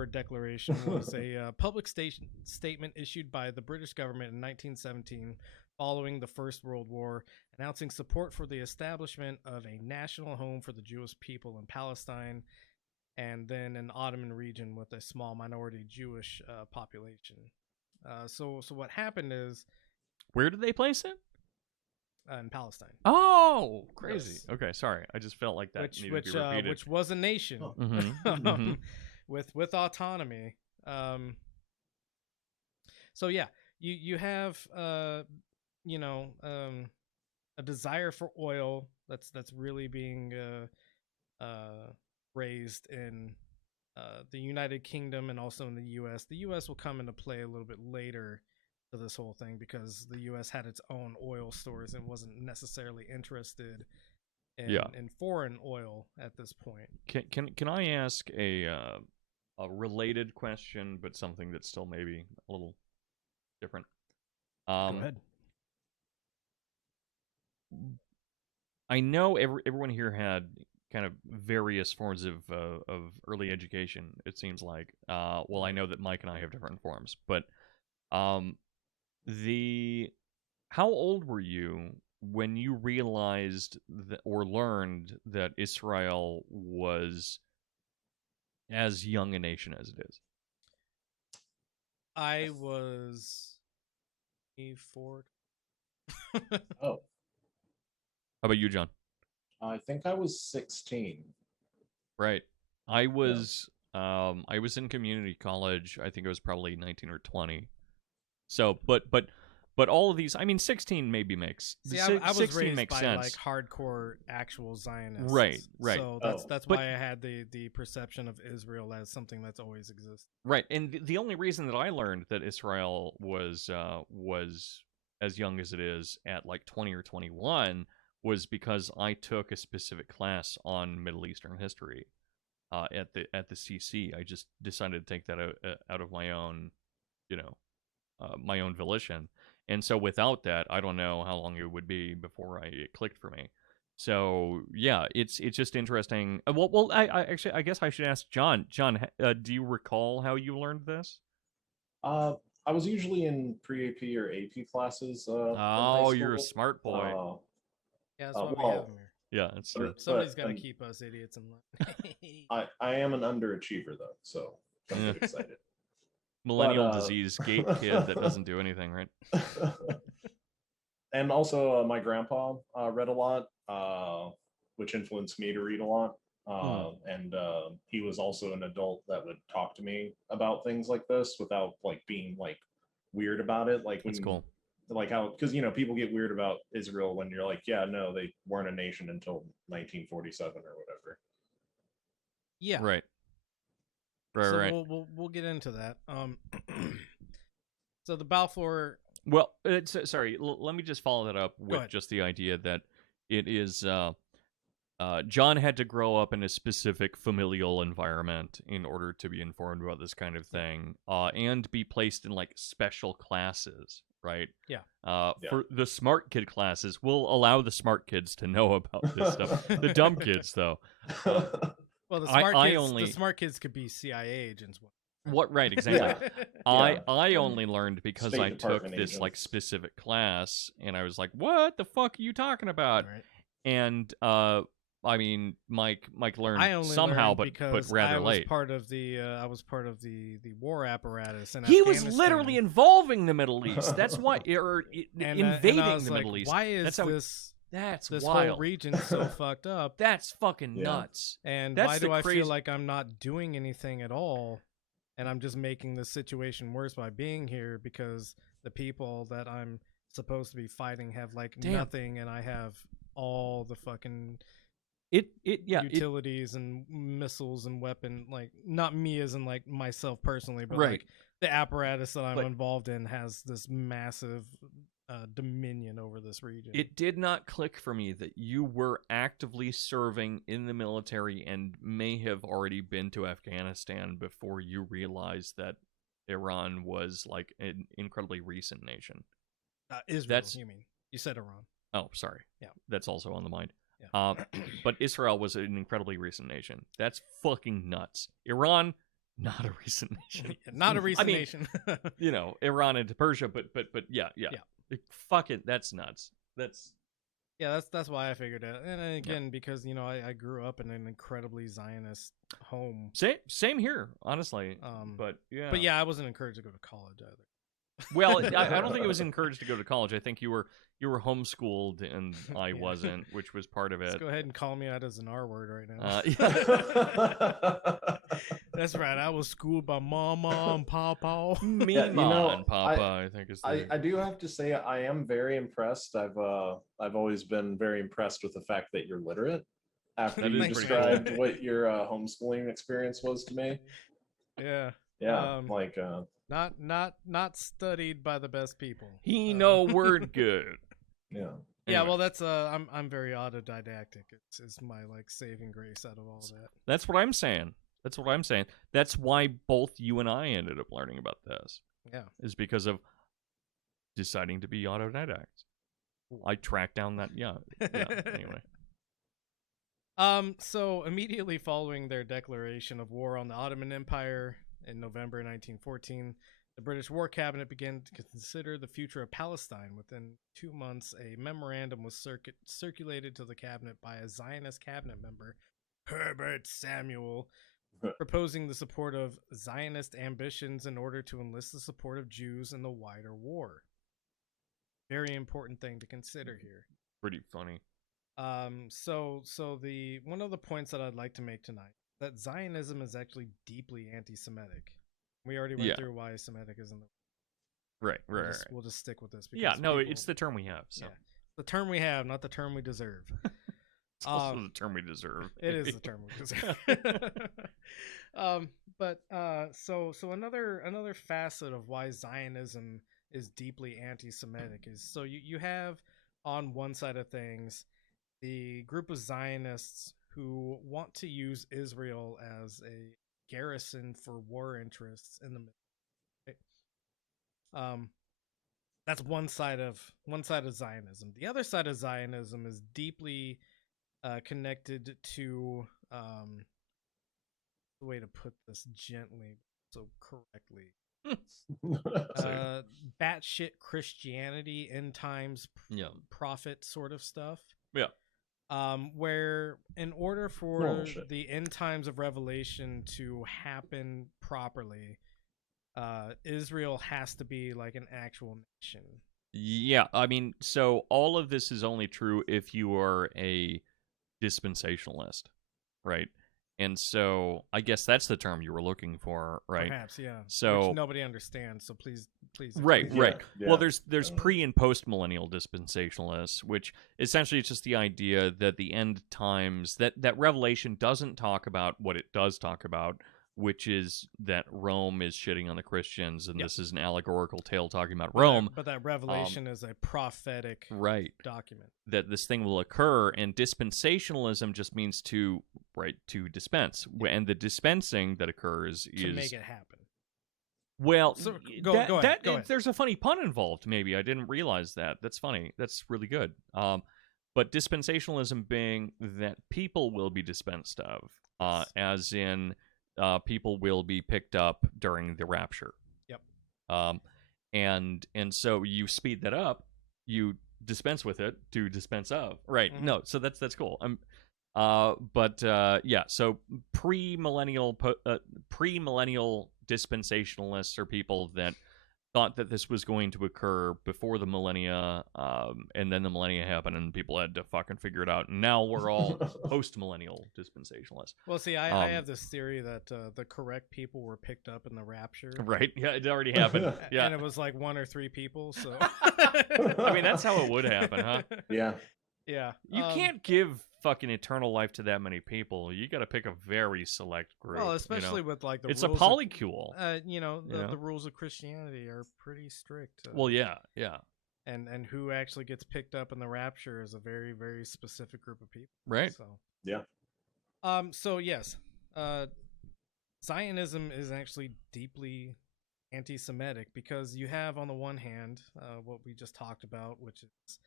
Declaration was a public statement issued by the British government in 1917 following the First World War, announcing support for the establishment of a national home for the Jewish people in Palestine, and then an Ottoman region with a small minority Jewish population. So what happened is Where did they place it? in Palestine, Oh, crazy. Yes. Okay, sorry. I just felt like that needed to be repeated. which was a nation Oh. Mhm. with autonomy. So yeah, you have a desire for oil that's really being raised in the United Kingdom and also in the U.S. The U.S. will come into play a little bit later to this whole thing because the U.S. had its own oil stores and wasn't necessarily interested in foreign oil at this point. Can I ask a related question, but something that's still maybe a little different? Go ahead. I know everyone here had kind of various forms of early education. It seems like. Well, I know that Mike and I have different forms, but how old were you when you realized or learned that Israel was as young a nation as it is? I was 4. Oh, How about you, John? I think I was 16. Right. I was in community college. I think I was probably 19 or 20. So, but all of these, I mean, 16 maybe makes. See, I was 16 raised makes by sense. like hardcore actual Zionists. Right. So that's But- why I had the perception of Israel as something that's always existed. Right. And the only reason that I learned that Israel was as young as it is at like 20 or 21 was because I took a specific class on Middle Eastern history at the CC. I just decided to take that out of my own, my own volition. And so without that, I don't know how long it would be before it clicked for me. So yeah, it's just interesting. I guess I should ask John. John, do you recall how you learned this? I was usually in pre-AP or AP classes. In high Oh, you're a school. smart boy. Yeah, that's why we have well, them here. Yeah, that's true. Somebody's but, got to keep us idiots in line. I am an underachiever though, so don't get excited. Millennial But, disease gate kid that doesn't do anything, right? And also, my grandpa read a lot, which influenced me to read a lot. And he was also an adult that would talk to me about things like this without like being like weird about it. Like when, That's cool. like how, because people get weird about Israel when you're like, yeah, no, they weren't a nation until 1947 or whatever. Yeah. Right. So Right. we'll get into that. So the Balfour. Well, sorry. Let me just follow that up Go with ahead. just the idea that it is. John had to grow up in a specific familial environment in order to be informed about this kind of thing, and be placed in like special classes, right? Yeah. For the smart kid classes, we'll allow the smart kids to know about this stuff. The dumb kids, though. Well, the I smart kids could be CIA agents. What? Right, exactly. Yeah. I only learned because State I took Department this like agents. specific class, and I was like, "What the fuck are you talking about?" Right. And I mean, Mike learned I only somehow, learned but because rather I was late. part of the war apparatus. In He was Afghanistan. literally involving the Middle East. That's why, And invading I was the like, Middle East. Why is That's how this this whole wild. region so fucked up? That's fucking Yeah. nuts. And That's why the do I crazy- feel like I'm not doing anything at all? And I'm just making the situation worse by being here because the people that I'm supposed to be fighting have like Damn. nothing, and I have all the fucking Yeah. utilities and missiles and weapon. Like not me as in like myself personally, but Right. like the apparatus that I'm But- involved in has this massive dominion over this region. It did not click for me that you were actively serving in the military and may have already been to Afghanistan before you realized that Iran was like an incredibly recent nation. Israel, that's- you mean? You said Iran. Oh, sorry. Yeah. That's also on the mind. Yeah. But Israel was an incredibly recent nation. That's fucking nuts. Iran, not a recent nation. Not a recent mean, nation. Iran into Persia, but yeah. Like, fuck it, that's nuts. That's Yeah, that's why I figured it. And then again, because I grew up in an incredibly Zionist home. same here, honestly. But yeah, I wasn't encouraged to go to college either. Well, I don't think it was encouraged to go to college. I think you were homeschooled, and I wasn't, which was part of it. Let's go ahead and call me out as an R word right now. Yeah. That's right. I was schooled by Mama and Papa. Me, Yeah, and Papa. I think is. I do have to say I am very impressed. I've always been very impressed with the fact that you're literate. After That you is pretty described what your homeschooling experience was to me. Yeah. Yeah, not studied by the best people. He know word good. Yeah. Yeah, Anyway. well, that's I'm very autodidactic. It's my like saving grace out of all that. That's what I'm saying. That's why both you and I ended up learning about this. Yeah. Is because of deciding to be autodidacts. I tracked down that. Yeah. Anyway. So immediately following their declaration of war on the Ottoman Empire in November 1914, the British War Cabinet began to consider the future of Palestine. Within 2 months, a memorandum was circulated to the cabinet by a Zionist cabinet member, Herbert Samuel, proposing the support of Zionist ambitions in order to enlist the support of Jews in the wider war. Very important thing to consider here. Pretty funny. So the one of the points that I'd like to make tonight, that Zionism is actually deeply anti-Semitic. We already went through why Semitic isn't the Right. We'll just stick with this. Yeah, no, it's the term we have. So. Yeah, the term we have, not the term we deserve. It's also the term we deserve. It is the term we deserve. So another facet of why Zionism is deeply anti-Semitic is so you have on one side of things the group of Zionists who want to use Israel as a garrison for war interests in the Middle East. Right? That's one side of Zionism. The other side of Zionism is deeply connected to the way to put this gently, so correctly. Batshit Christianity, end times prophet sort of stuff. Yeah. Where in order for the end times of Revelation to happen properly, Israel has to be like an actual nation. Yeah, I mean, so all of this is only true if you are a dispensationalist, right? And so I guess that's the term you were looking for, right? Perhaps, yeah. So which nobody understands, so please. Right. Yeah. Well, there's pre and post millennial dispensationalists, which essentially is just the idea that the end times that Revelation doesn't talk about what it does talk about, which is that Rome is shitting on the Christians, and this is an allegorical tale talking about Rome. But that Revelation is a prophetic document. That this thing will occur, and dispensationalism just means to dispense. And the dispensing that occurs to make it happen. Well, so, go ahead. There's a funny pun involved, maybe. I didn't realize that. That's funny. That's really good. But dispensationalism being that people will be dispensed of, as in... people will be picked up during the rapture. Yep. And so you speed that up, you dispense with it to dispense of. Right. Mm-hmm. No, so that's cool. So pre-millennial dispensationalists are people that thought that this was going to occur before the millennia, and then the millennia happened, and people had to fucking figure it out. And now we're all post-millennial dispensationalists. Well, see, I have this theory that the correct people were picked up in the rapture. Right? Yeah, it already happened. Yeah, and it was like 1 or 3 people. So, I mean, that's how it would happen, huh? Yeah. Yeah. You can't give fucking eternal life to that many people. You got to pick a very select group. Well, especially with like the it's rules a polycule. The rules of Christianity are pretty strict. Well, yeah. And who actually gets picked up in the rapture is a very, very specific group of people. Right. So yeah. So yes, Zionism is actually deeply anti-Semitic because you have on the one hand what we just talked about, which is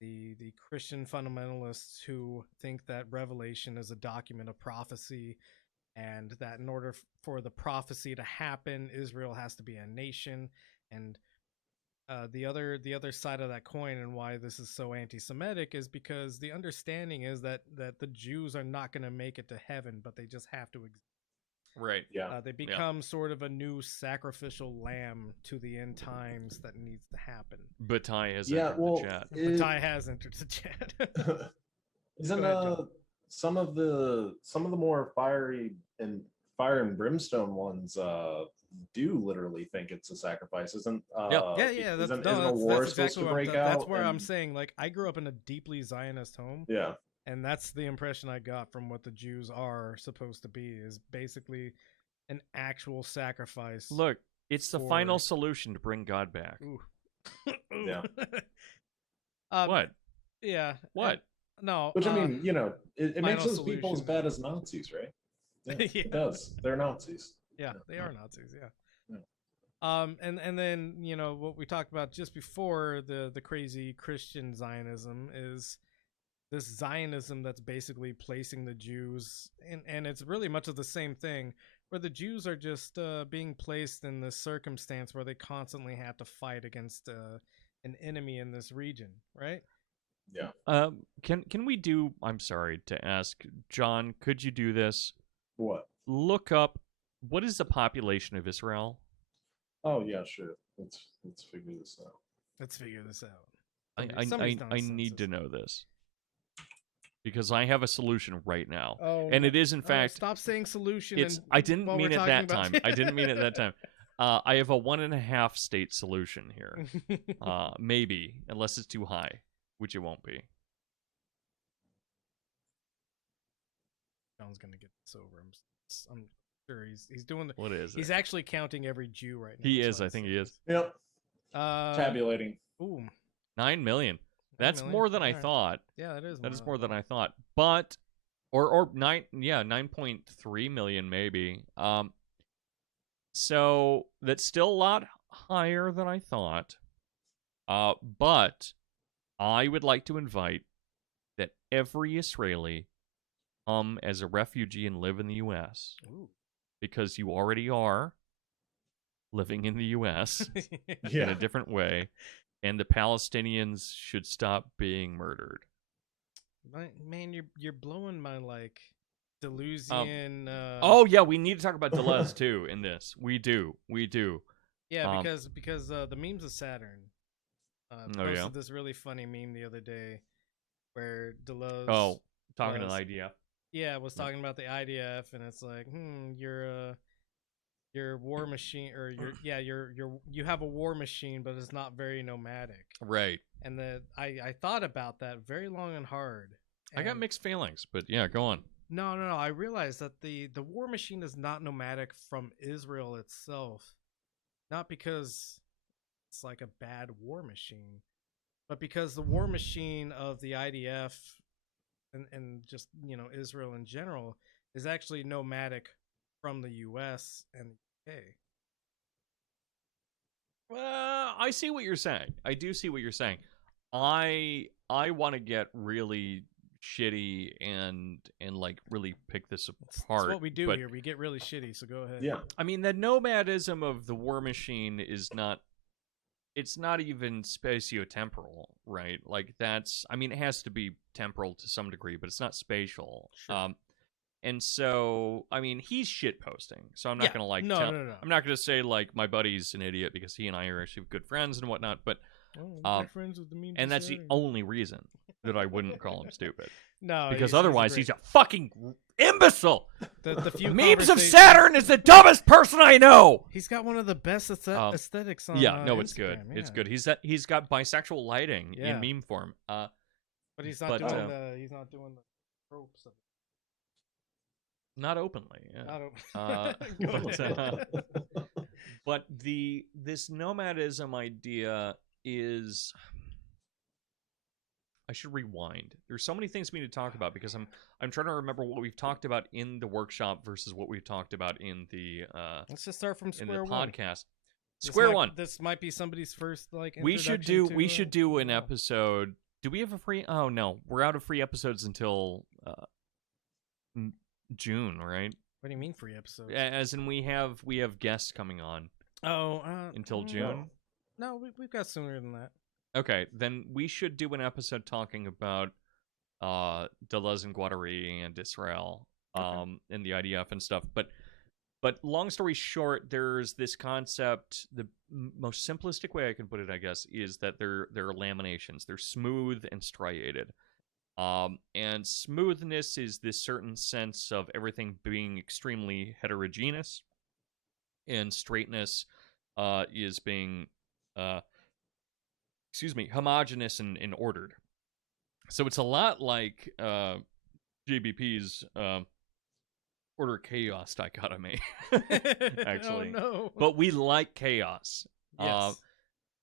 the Christian fundamentalists who think that Revelation is a document of prophecy, and that in order for the prophecy to happen, Israel has to be a nation. And the other side of that coin, and why this is so anti-Semitic, is because the understanding is that the Jews are not going to make it to heaven, but they just have to exist. Right. Yeah. They become sort of a new sacrificial lamb to the end times that needs to happen. Batai has Yeah, entered well, the chat. But Ty has entered the chat. Isn't Go ahead, John. some of the more fire and brimstone ones do literally think it's a sacrifice? Isn't Yeah. isn't That's a war supposed exactly to what break out? That's where I'm and- saying, like, I grew up in a deeply Zionist home. Yeah. And that's the impression I got from what the Jews are supposed to be, is basically an actual sacrifice. Look, it's the final solution to bring God back. Ooh. Yeah. What? Yeah. What? No. Which I mean, it makes final those people as solution. bad as Nazis, right? Yeah, Yeah. It does. They're Nazis. Yeah, they are Nazis. Yeah. Yeah. And then what we talked about just before, the crazy Christian Zionism, is this Zionism that's basically placing the Jews, and it's really much of the same thing, where the Jews are just being placed in this circumstance where they constantly have to fight against an enemy in this region, right? Yeah. Can we do? I'm sorry to ask, John. Could you do this? What? Look up what is the population of Israel? Oh yeah, sure. Let's figure this out. Let's figure this out. I need to know this because I have a solution right now, Oh, and it is in fact. stop saying solution. It's. and I didn't while mean we're it talking that about- time. I didn't mean it that time. I have a 1.5 state solution here. Maybe, unless it's too high, which it won't be. John's gonna get this over. I'm sure he's doing the. What is He's it? actually counting every Jew right now. He so is. I it's- think he is. Yep. Tabulating. Tabulating. Ooh, 9 million. That's million? more than I Alright. thought. yeah, that is. That is more than I thought. But or 9.3 million maybe. So that's still a lot higher than I thought. But I would like to invite that every Israeli come as a refugee and live in the US Ooh. because you already are living in the US in Yeah. a different way, and the Palestinians should stop being murdered. Man, you're blowing my delusion. Oh yeah, we need to talk about Deleuze too in this. We do. Yeah, because the memes of Saturn posted yeah? this really funny meme the other day where Deleuze Talking to the was- idea. was talking about the IDF, and it's like, your war machine, or you have a war machine, but it's not very nomadic. Right. And I thought about that very long and hard. I got and- mixed feelings, but yeah, go on. No. I realized that the war machine is not nomadic from Israel itself, not because it's like a bad war machine, but because the war machine of the IDF and just Israel in general is actually nomadic from the U.S. and the UK. Well, I see what you're saying. I do see what you're saying. I want to get really shitty and like really pick this apart. That's what we do but, here. We get really shitty. So go ahead. Yeah. I mean, the nomadism of the war machine is not. It's not even spatiotemporal, right? Like that's. I mean, it has to be temporal to some degree, but it's not spatial. Sure. And so, I mean, he's shit posting. So I'm not gonna like. No. I'm not gonna say like my buddy's an idiot because he and I are actually good friends and whatnot. But Oh, we're friends with the meme and that's the Saturn. only reason that I wouldn't call him stupid. No, Because he's otherwise, great. he's a fucking imbecile. the few Memes of conversations- Saturn is the dumbest person I know. He's got one of the best aesthetics on. Yeah, no, it's good. Instagram, It's yeah. good. He's got bisexual lighting Yeah. in meme form. But he's not but, doing the ropes. Of Not openly. Yeah. Not Go but, ahead. but this nomadism idea is. I should rewind. There's so many things we need to talk about because I'm trying to remember what we've talked about in the workshop versus what we've talked about in the Let's just start from in square the one. podcast. This Square might- one. This might be somebody's first We should do an oh. episode. Do we have a free? Oh no, we're out of free episodes until June, right? What do you mean free episodes? As in we have guests coming on Oh, until June. No, we've got sooner than that. Okay, then we should do an episode talking about Deleuze and Guattari and Israel and the IDF and stuff. But long story short, there's this concept. The most simplistic way I can put it, I guess, is that they're laminations. They're smooth and striated. And smoothness is this certain sense of everything being extremely heterogeneous, and straightness is being homogeneous and ordered. So it's a lot like JBP's order chaos dichotomy, actually. Oh, no. But we like chaos. Yes.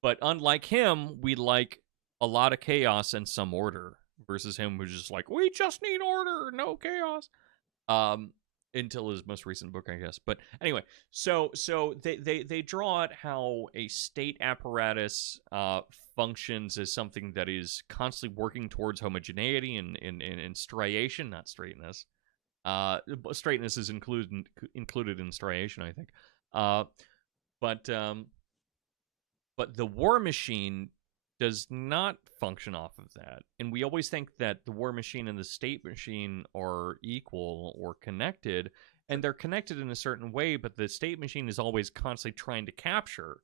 But unlike him, we like a lot of chaos and some order, versus him who's just like, we just need order, no chaos. Until his most recent book, I guess. But anyway, so they draw out how a state apparatus functions as something that is constantly working towards homogeneity and striation, not straightness. Straightness is included in striation, I think. But the war machine does not function off of that. And we always think that the war machine and the state machine are equal or connected, and they're connected in a certain way, but the state machine is always constantly trying to capture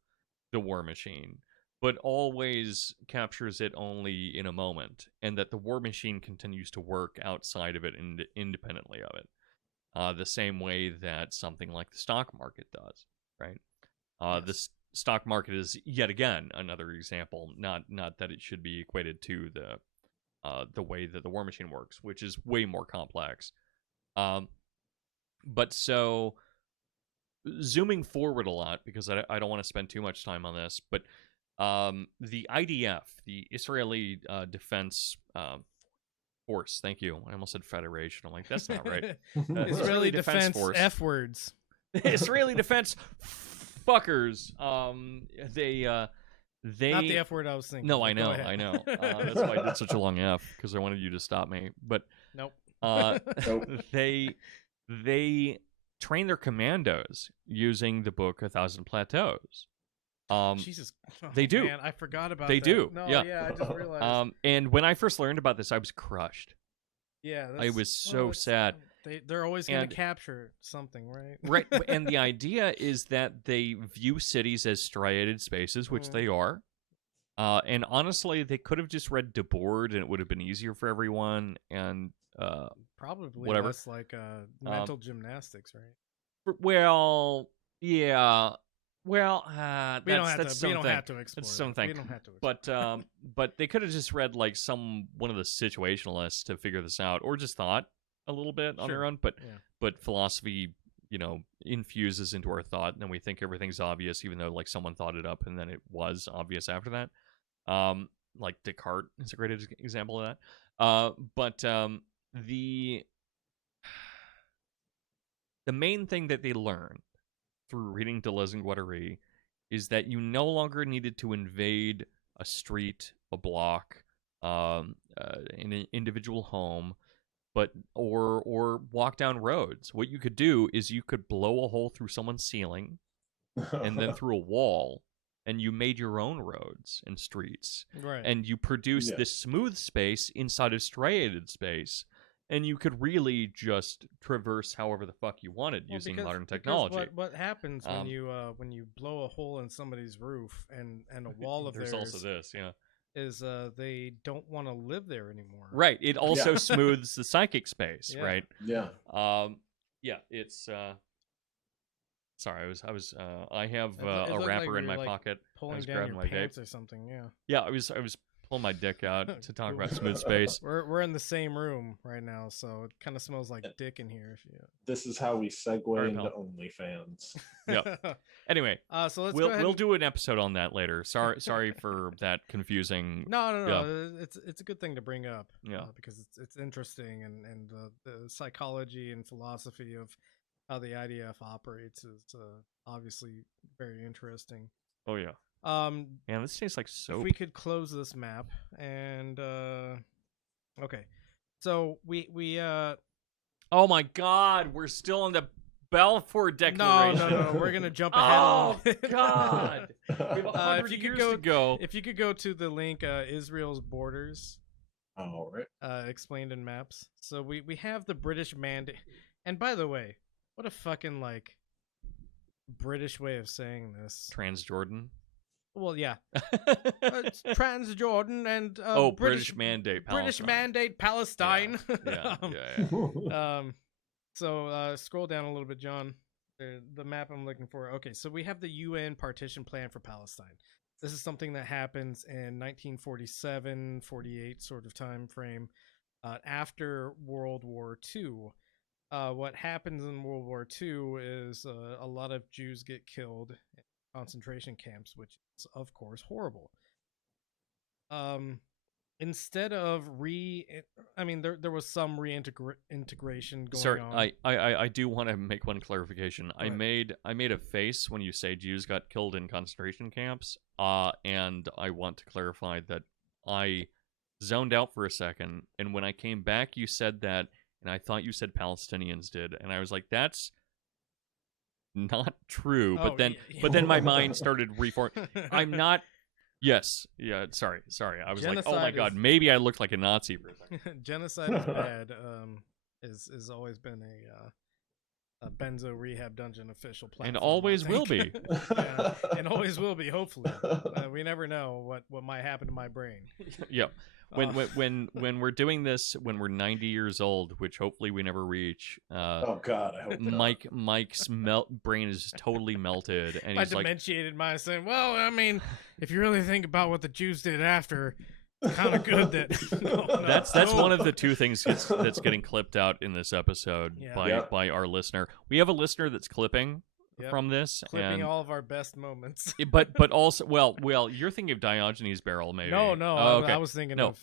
the war machine, but always captures it only in a moment, and that the war machine continues to work outside of it and independently of it. The same way that something like the stock market does, right? Yes. The stock market is yet again another example. Not that it should be equated to the way that the war machine works, which is way more complex. But so zooming forward a lot, because I don't want to spend too much time on this, but the IDF, the Israeli Defense Force. Thank you. I almost said Federation. I'm like, that's not right. Israeli Defense Force. F words. Israeli Defense fuckers. They Not the F word I was thinking. No, I Go know, ahead. I know. That's why I did such a long F, because I wanted you to stop me. But Nope. Nope. they train their commandos using the book 1,000 Plateaus. Jesus. Oh, they do. Man, I forgot about They that. do. No, Yeah. I just realized. And when I first learned about this, I was crushed. Yeah. I was so sad. They're always going And- to capture something, right? Right, and the idea is that they view cities as striated spaces, which they are. And honestly, they could have just read Debord, and it would have been easier for everyone. And Probably whatever. less like mental gymnastics, right? well, yeah. Well, We don't have that's to. We don't something. have to explore. That's that. something. We don't have to. Explore. But they could have just read like one of the situationalists to figure this out, or just thought a little bit on their Sure. own. But Yeah. but philosophy, infuses into our thought, and then we think everything's obvious, even though like someone thought it up, and then it was obvious after that. Like Descartes is a great example of that. But the main thing that they learn through reading Deleuze and Guattari is that you no longer needed to invade a street, a block, an individual home, but or walk down roads. What you could do is you could blow a hole through someone's ceiling and then through a wall, and you made your own roads and streets, Right. and you produced Yeah. this smooth space inside of striated space. And you could really just traverse however the fuck you wanted using modern technology. What happens Um, when you blow a hole in somebody's roof and a wall of There's theirs also this, yeah. is they don't want to live there anymore. Right. It also Yeah. smooths the psychic space, Yeah. right? Yeah. Yeah, it's sorry, I was I have It a looked wrapper like in you my were, like, pocket. I Pulling was down grabbing your my pants vape. or something. Yeah. Yeah, I was pulling my dick out to talk about smooth space. We're in the same room right now, so it kind of smells like dick in here. If you. This is how we segue Sorry, into pal. OnlyFans. Yep. Anyway, So let's go ahead. we'll do an episode on that later. Sorry for that confusing. No. It's a good thing to bring up. Yeah. Because it's interesting and the psychology and philosophy of how the IDF operates is obviously very interesting. Oh yeah. Man, this tastes like If soap. we could close this map and okay, so we Oh my God, we're still in the Balfour Declaration. No. We're gonna jump ahead. Oh a little. God! We have 100 if you years could go, to go. if you could go to the link, Israel's borders, All right. explained in maps. So we have the British mandate. And by the way, what a fucking like British way of saying this. Transjordan. Well, yeah, it's Transjordan and British mandate. British Palestine. mandate Palestine. Yeah. So scroll down a little bit, John. The map I'm looking for. Okay, so we have the UN partition plan for Palestine. This is something that happens in 1947, 48 sort of time frame after World War II. What happens in World War II is a lot of Jews get killed in concentration camps, which is, of course, horrible. Instead of there was some reintegration going on. Sorry, I do want to make one clarification. Go I ahead. made a face when you say Jews got killed in concentration camps, and I want to clarify that I zoned out for a second, and when I came back, you said that, and I thought you said Palestinians did, and I was like, that's not true. Oh, but then, yeah. but then my mind started reforming. I'm not. Yes. Yeah. Sorry. I was like, oh my Genocide God, is- maybe I looked like a Nazi for a second. Genocide is bad. Is always been a Benzo Rehab Dungeon official platform, And I always will think. be. Yeah, and always will be. Hopefully, we never know what might happen to my brain. Yep. When we're doing this, when we're 90 years old, which hopefully we never reach, Oh God, I hope not. Mike's brain is totally melted, and My he's like, dementiated mind saying, "Well, I mean, if you really think about what the Jews did after, it's kind of good that." No, that's no. one of the two things that's getting clipped out in this episode Yeah. by our listener. We have a listener that's clipping Yep. from this, clipping and all of our best moments. but also well, you're thinking of Diogenes Barrel, maybe. No, Oh, okay. I was thinking No.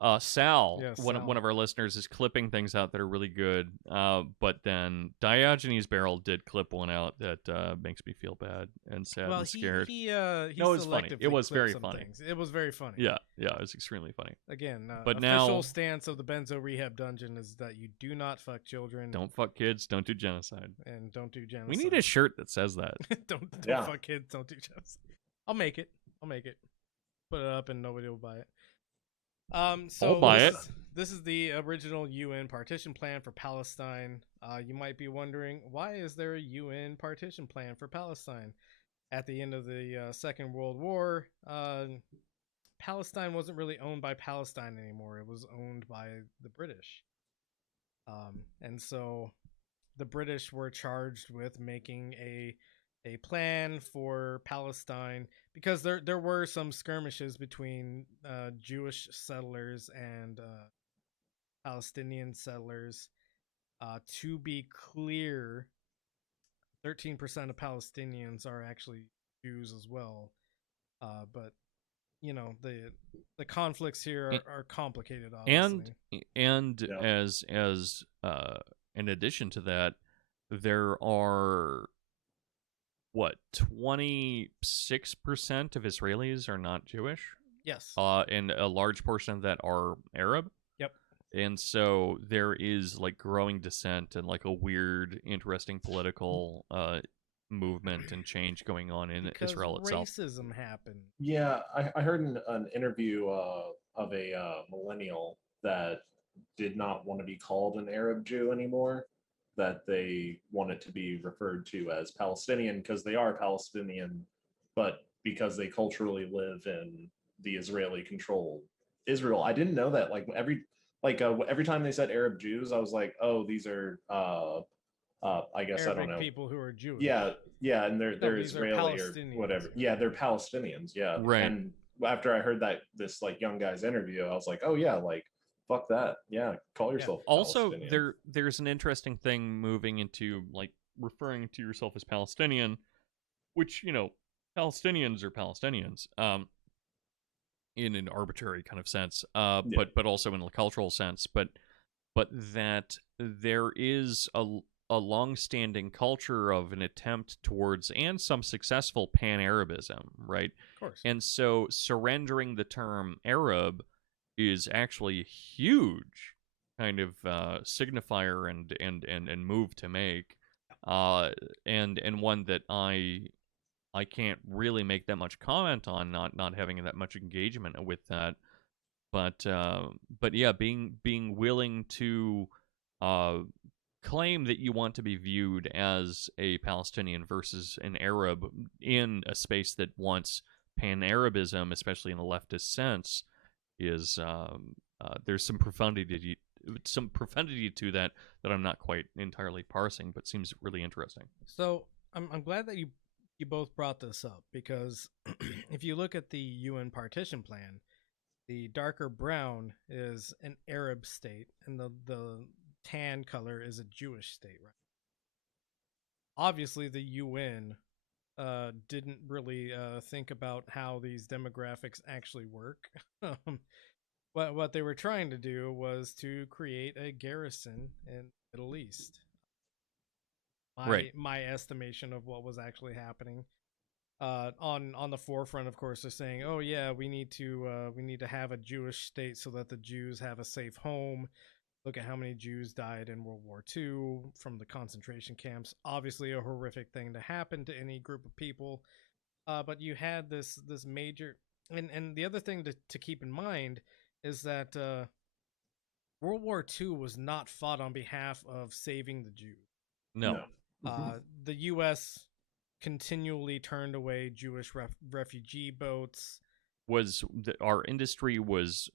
of. Sal, Yeah, one Sal. of our listeners, is clipping things out that are really good. But then Diogenes Barrel did clip one out that makes me feel bad and sad Well, and scared. he No, it was funny. It selectively was clipped very some funny. things. It was very funny. Yeah, it was extremely funny. Again, But official now- stance of the Benzo Rehab Dungeon is that you do not fuck children. Don't fuck kids. Don't do genocide. And don't do genocide. We need a shirt that says that. don't Yeah. fuck kids. Don't do genocide. I'll make it. Put it up and nobody will buy it. So I'll buy this is the original UN partition plan for Palestine. You might be wondering, why is there a UN partition plan for Palestine? At the end of the Second World War, Palestine wasn't really owned by Palestine anymore. It was owned by the British. And so the British were charged with making a plan for Palestine, because there were some skirmishes between Jewish settlers and Palestinian settlers. To be clear, 13% of Palestinians are actually Jews as well. But you know, the conflicts here are complicated, obviously. And Yeah. as in addition to that, there are 26% of Israelis are not Jewish, Yes. and a large portion of that are Arab. Yep. And so there is like growing dissent and like a weird, interesting political movement and change going on in Because Israel itself. racism happened. Yeah, I heard an interview of a millennial that did not want to be called an Arab Jew anymore, that they wanted to be referred to as Palestinian because they are Palestinian, but because they culturally live in the Israeli-controlled Israel. I didn't know that. Like every time they said Arab Jews, I was like, oh, these are I guess Arabic I don't know. people who are Jewish. Yeah, and they're these are Israeli or Palestinians, whatever. yeah. Yeah, they're Palestinians. Yeah, Right. And after I heard this like young guy's interview, I was like, oh yeah, like fuck that. Yeah, call yourself. Also, Palestinian. there's an interesting thing moving into like referring to yourself as Palestinian, which, you know, Palestinians are Palestinians, in an arbitrary kind of sense, but also in a cultural sense, but that there is a long-standing culture of an attempt towards, and some successful, pan-Arabism, right? Of course. And so surrendering the term Arab is actually a huge kind of signifier and move to make. and one that I can't really make that much comment on, not having that much engagement with that. But yeah, being willing to claim that you want to be viewed as a Palestinian versus an Arab in a space that wants pan-Arabism, especially in a leftist sense, is there's some profundity to that I'm not quite entirely parsing, but seems really interesting. So I'm glad that you both brought this up, because if you look at the UN partition plan, the darker brown is an Arab state, and the tan color is a Jewish state, right? Obviously, the UN didn't really think about how these demographics actually work. What they were trying to do was to create a garrison in the Middle East. My estimation of what was actually happening. On the forefront, of course, they're saying, "Oh yeah, we need to have a Jewish state so that the Jews have a safe home." Look at how many Jews died in World War II from the concentration camps. Obviously, a horrific thing to happen to any group of people. But you had this major, and the other thing to keep in mind is that World War II was not fought on behalf of saving the Jews. No. The U.S. continually turned away Jewish refugee boats. Our industry was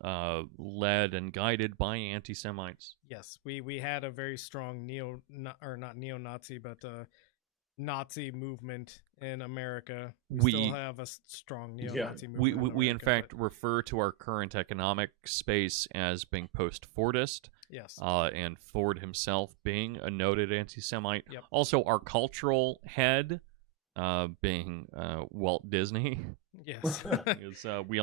led and guided by anti-Semites. Yes, we had a very strong not neo-Nazi, but Nazi movement in America. We still have a strong neo-Nazi movement. We in fact refer to our current economic space as being post-Fordist. Yes. And Ford himself being a noted anti-Semite. Yep. Also, our cultural head being Walt Disney. Yes. Is, we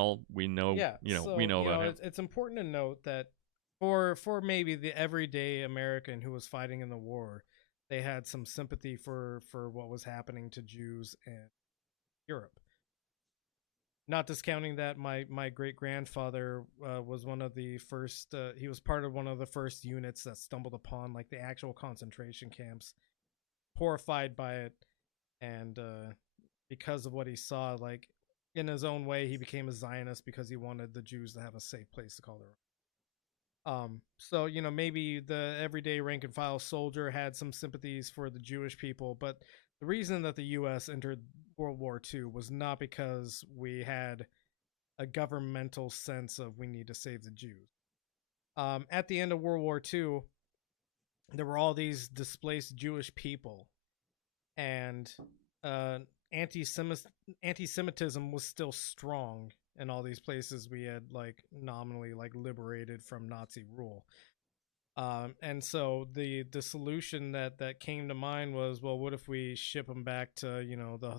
know. Yeah. We know about him. It's important to note that for maybe the everyday American who was fighting in the war, they had some sympathy for what was happening to Jews in Europe. Not discounting that my great-grandfather was one of the first, he was part of one of the first units that stumbled upon like the actual concentration camps, horrified by it, and because of what he saw, like in his own way, he became a Zionist because he wanted the Jews to have a safe place to call their own. So, maybe the everyday rank and file soldier had some sympathies for the Jewish people, but the reason that the U.S. entered World War II was not because we had a governmental sense of we need to save the Jews. At the end of World War II, there were all these displaced Jewish people, and anti-Semitism was still strong in all these places we had like nominally like liberated from Nazi rule. And so the solution that came to mind was, well, what if we ship them back to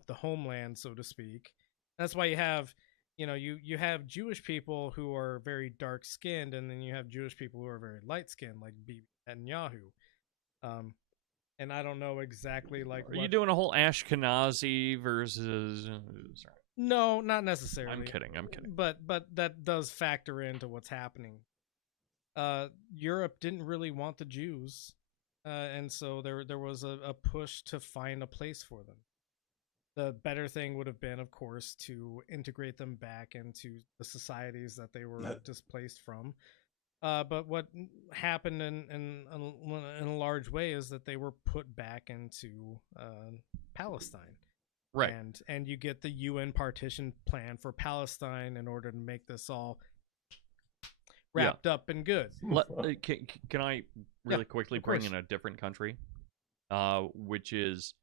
the homeland, so to speak? That's why you have you have Jewish people who are very dark skinned, and then you have Jewish people who are very light skinned, like Bibi Netanyahu. And I don't know exactly like. Are you doing a whole Ashkenazi versus? Sorry. No, not necessarily. I'm kidding. But that does factor into what's happening. Europe didn't really want the Jews, and so there was a push to find a place for them. The better thing would have been, of course, to integrate them back into the societies that they were displaced from. But what happened in a large way is that they were put back into Palestine. Right. And you get the UN partition plan for Palestine in order to make this all wrapped up and good. Can I really quickly bring in a different country? Which is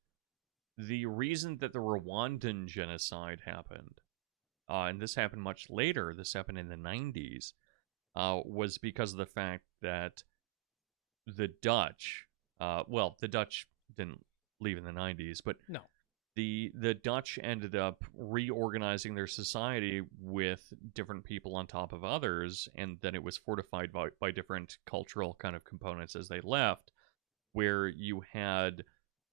the reason that the Rwandan Genocide happened, and this happened much later, this happened in the 90s, was because of the fact that the Dutch, the Dutch didn't leave in the 90s, but no. The Dutch ended up reorganizing their society with different people on top of others, and then it was fortified by different cultural kind of components as they left, where you had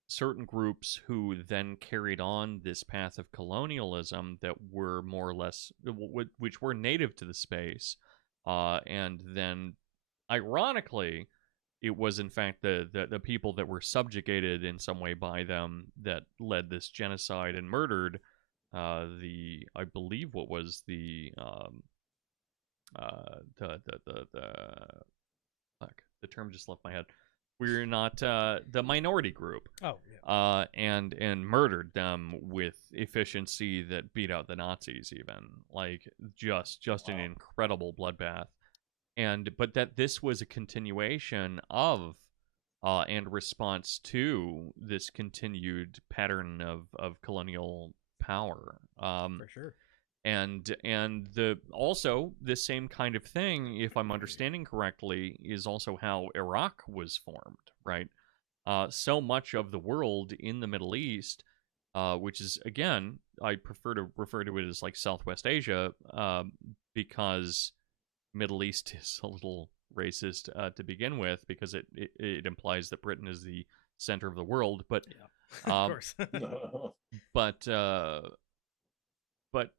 certain groups who then carried on this path of colonialism that were more or less, which were native to the space, and then, ironically, it was in fact the people that were subjugated in some way by them that led this genocide and murdered I believe what was the fuck, the term just left my head. We're not the minority group. Oh, yeah. And murdered them with efficiency that beat out the Nazis. Even like just an incredible bloodbath. But that this was a continuation of and response to this continued pattern of colonial power. For sure. And the also this same kind of thing, if I'm understanding correctly, is also how Iraq was formed, right? So much of the world in the Middle East, which is again, I prefer to refer to it as like Southwest Asia, because Middle East is a little racist to begin with, because it implies that Britain is the center of the world, but yeah. Of course.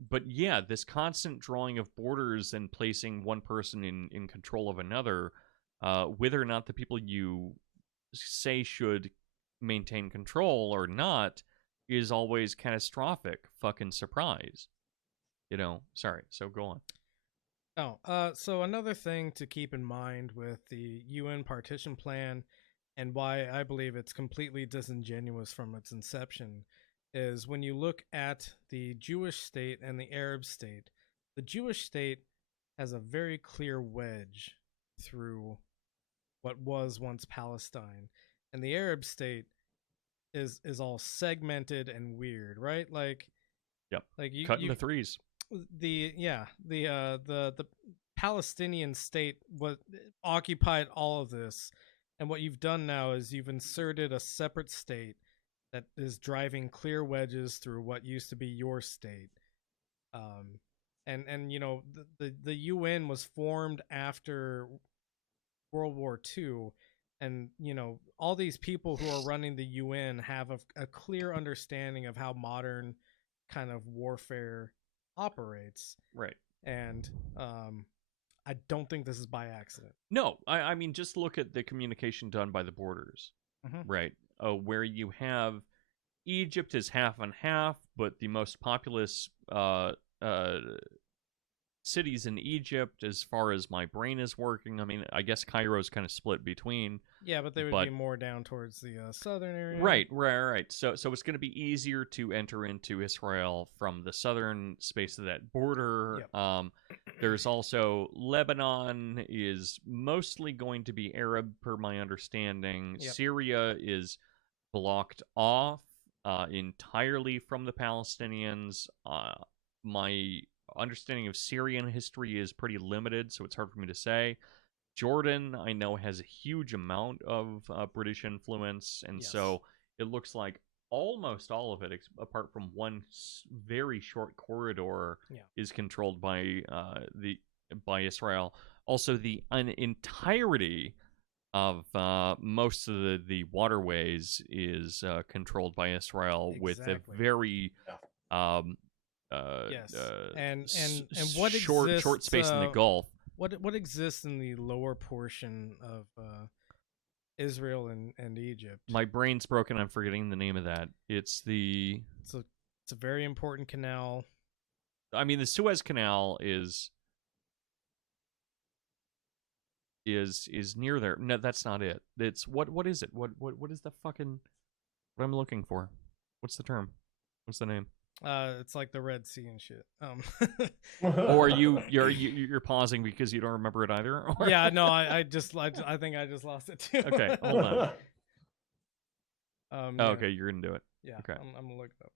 But yeah, this constant drawing of borders and placing one person in control of another, whether or not the people you say should maintain control or not, is always catastrophic fucking surprise. Sorry, so go on. So another thing to keep in mind with the UN partition plan, and why I believe it's completely disingenuous from its inception, is when you look at the Jewish state and the Arab state. The Jewish state has a very clear wedge through what was once Palestine, and the Arab state is all segmented and weird, right? Like, yep, like cutting the threes. The Palestinian state occupied all of this, and what you've done now is you've inserted a separate state that is driving clear wedges through what used to be your state. And the UN was formed after World War II, and all these people who are running the UN have a clear understanding of how modern kind of warfare operates, right? And I don't think this is by accident. No, I mean, just look at the communication done by the borders, right? Where you have Egypt is half and half, but the most populous cities in Egypt, as far as my brain is working, I mean, I guess Cairo's kind of split between. Yeah, but they would be more down towards the southern area. Right. So it's going to be easier to enter into Israel from the southern space of that border. Yep. There's also Lebanon is mostly going to be Arab, per my understanding. Yep. Syria is blocked off entirely from the Palestinians. My understanding of Syrian history is pretty limited, so it's hard for me to say. Jordan, I know, has a huge amount of British influence, and so it looks like almost all of it, apart from one very short corridor, is controlled by Israel. Also, the entirety of most of the waterways is controlled by Israel, with a very and what short space in the Gulf. What exists in the lower portion of Israel and Egypt? My brain's broken. I'm forgetting the name of that. It's a very important canal. I mean, the Suez Canal is near there. No, that's not it. It's what is it? What is the fucking what I'm looking for? What's the term? What's the name? It's like the Red Sea and shit. Or you're pausing because you don't remember it either? Or? Yeah, no, I think I just lost it too. Okay, hold on. Yeah. Okay, you're gonna do it. Yeah, okay. I'm gonna look it up.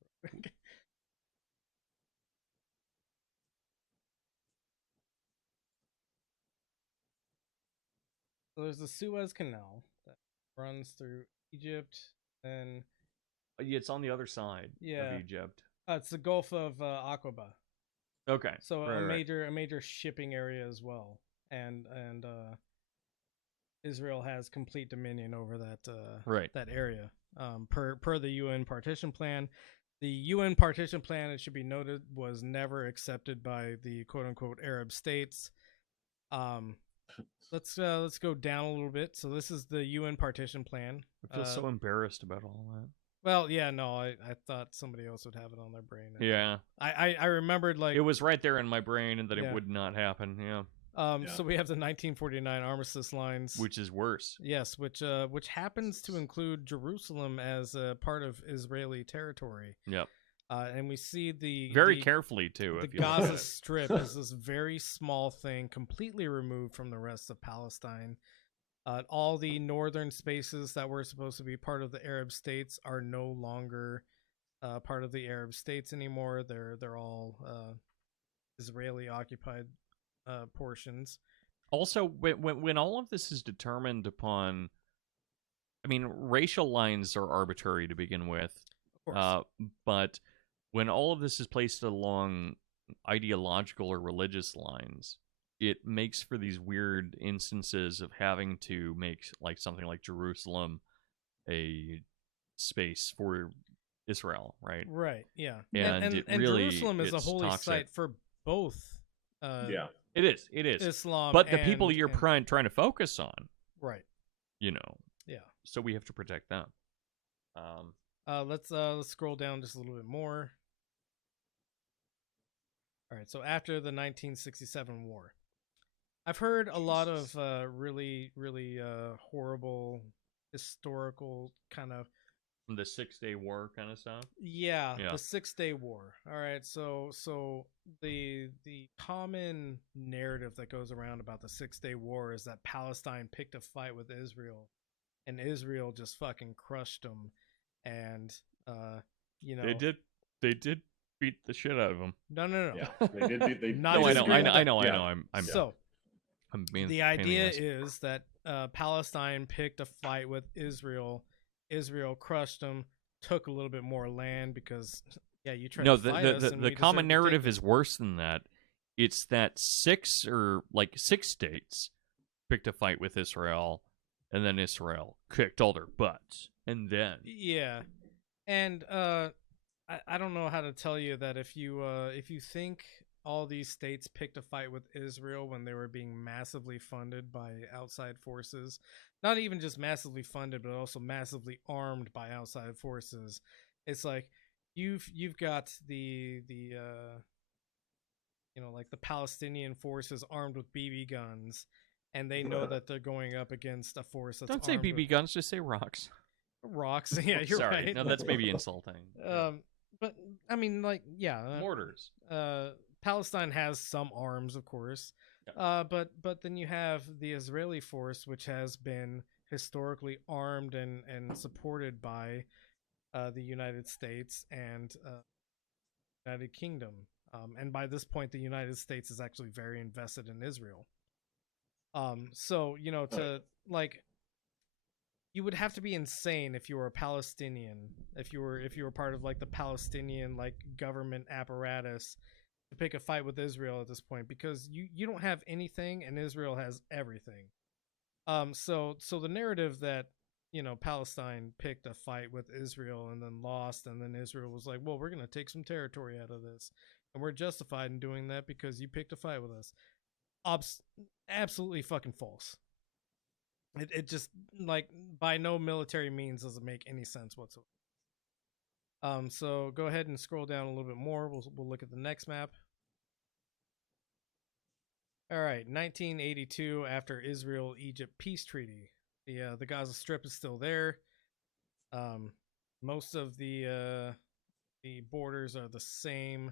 So there's the Suez Canal that runs through Egypt, and yeah, it's on the other side of Egypt. It's the Gulf of Aqaba. Okay. So a major shipping area as well, and Israel has complete dominion over that area. Per the UN partition plan. The UN partition plan, it should be noted, was never accepted by the quote unquote Arab states. let's go down a little bit. So this is the UN partition plan. I feel so embarrassed about all that. Well, yeah, no, I thought somebody else would have it on their brain. Yeah. I remembered like it was right there in my brain and that Yeah. it would not happen. Yeah. Yeah. So we have the 1949 Armistice Lines, Which is worse. yes, which happens to include Jerusalem as a part of Israeli territory. Yep. And we see Very the, carefully too. The if you look at Gaza it. Strip is this very small thing, completely removed from the rest of Palestine. All the northern spaces that were supposed to be part of the Arab states are no longer part of the Arab states anymore. They're all Israeli occupied portions. Also, when all of this is determined upon, I mean, racial lines are arbitrary to begin with, Of course. but when all of this is placed along ideological or religious lines, it makes for these weird instances of having to make like something like Jerusalem a space for Israel, right? Right. Yeah. And it really- Jerusalem is a it's holy toxic. site for both. Yeah. It is. It is. Islam. But the people and- you're and- trying to focus on, right. you know, Yeah. so we have to protect them. Let's scroll down just a little bit more. All right. So after the 1967 war, I've heard a lot of really horrible historical kind of The 6-Day War kind of stuff. Yeah, Yeah. the 6-Day War. All right, so the common narrative that goes around about the 6-Day War is that Palestine picked a fight with Israel, and Israel just fucking crushed them, and you know They did beat the shit out of them. no. Yeah. They did. They, Not they No, I know, disagree I with know, that. I know, I Yeah. know. I'm So being the pain in idea ass. is that Palestine picked a fight with Israel. Israel crushed them, took a little bit more land because you tried No, to fight us. And the we common deserve to take narrative it. is worse than that. It's that 6 states picked a fight with Israel, and then Israel kicked all their butts, and then Yeah, and I don't know how to tell you that if you think all these states picked a fight with Israel when they were being massively funded by outside forces, not even just massively funded, but also massively armed by outside forces, it's like you've got the like the Palestinian forces armed with BB guns, and they know that they're going up against a force that's don't say armed BB with guns, just say rocks. rocks. Yeah, you're Sorry, right. no, that's maybe insulting. But I mean, like, Mortars. Palestine has some arms, of course, but then you have the Israeli force, which has been historically armed and supported by the United States and United Kingdom, and by this point, the United States is actually very invested in Israel. So to like. You would have to be insane if you were a Palestinian, if you were part of like the Palestinian like government apparatus to pick a fight with Israel at this point, because you don't have anything and Israel has everything. So the narrative that Palestine picked a fight with Israel and then lost, and then Israel was like, well, we're gonna take some territory out of this, and we're justified in doing that because you picked a fight with us. Absolutely fucking false. It just, like, by no military means does it make any sense whatsoever. So go ahead and scroll down a little bit more. We'll look at the next map. All right, 1982, after Israel-Egypt peace treaty, the Gaza Strip is still there. Most of the borders are the same.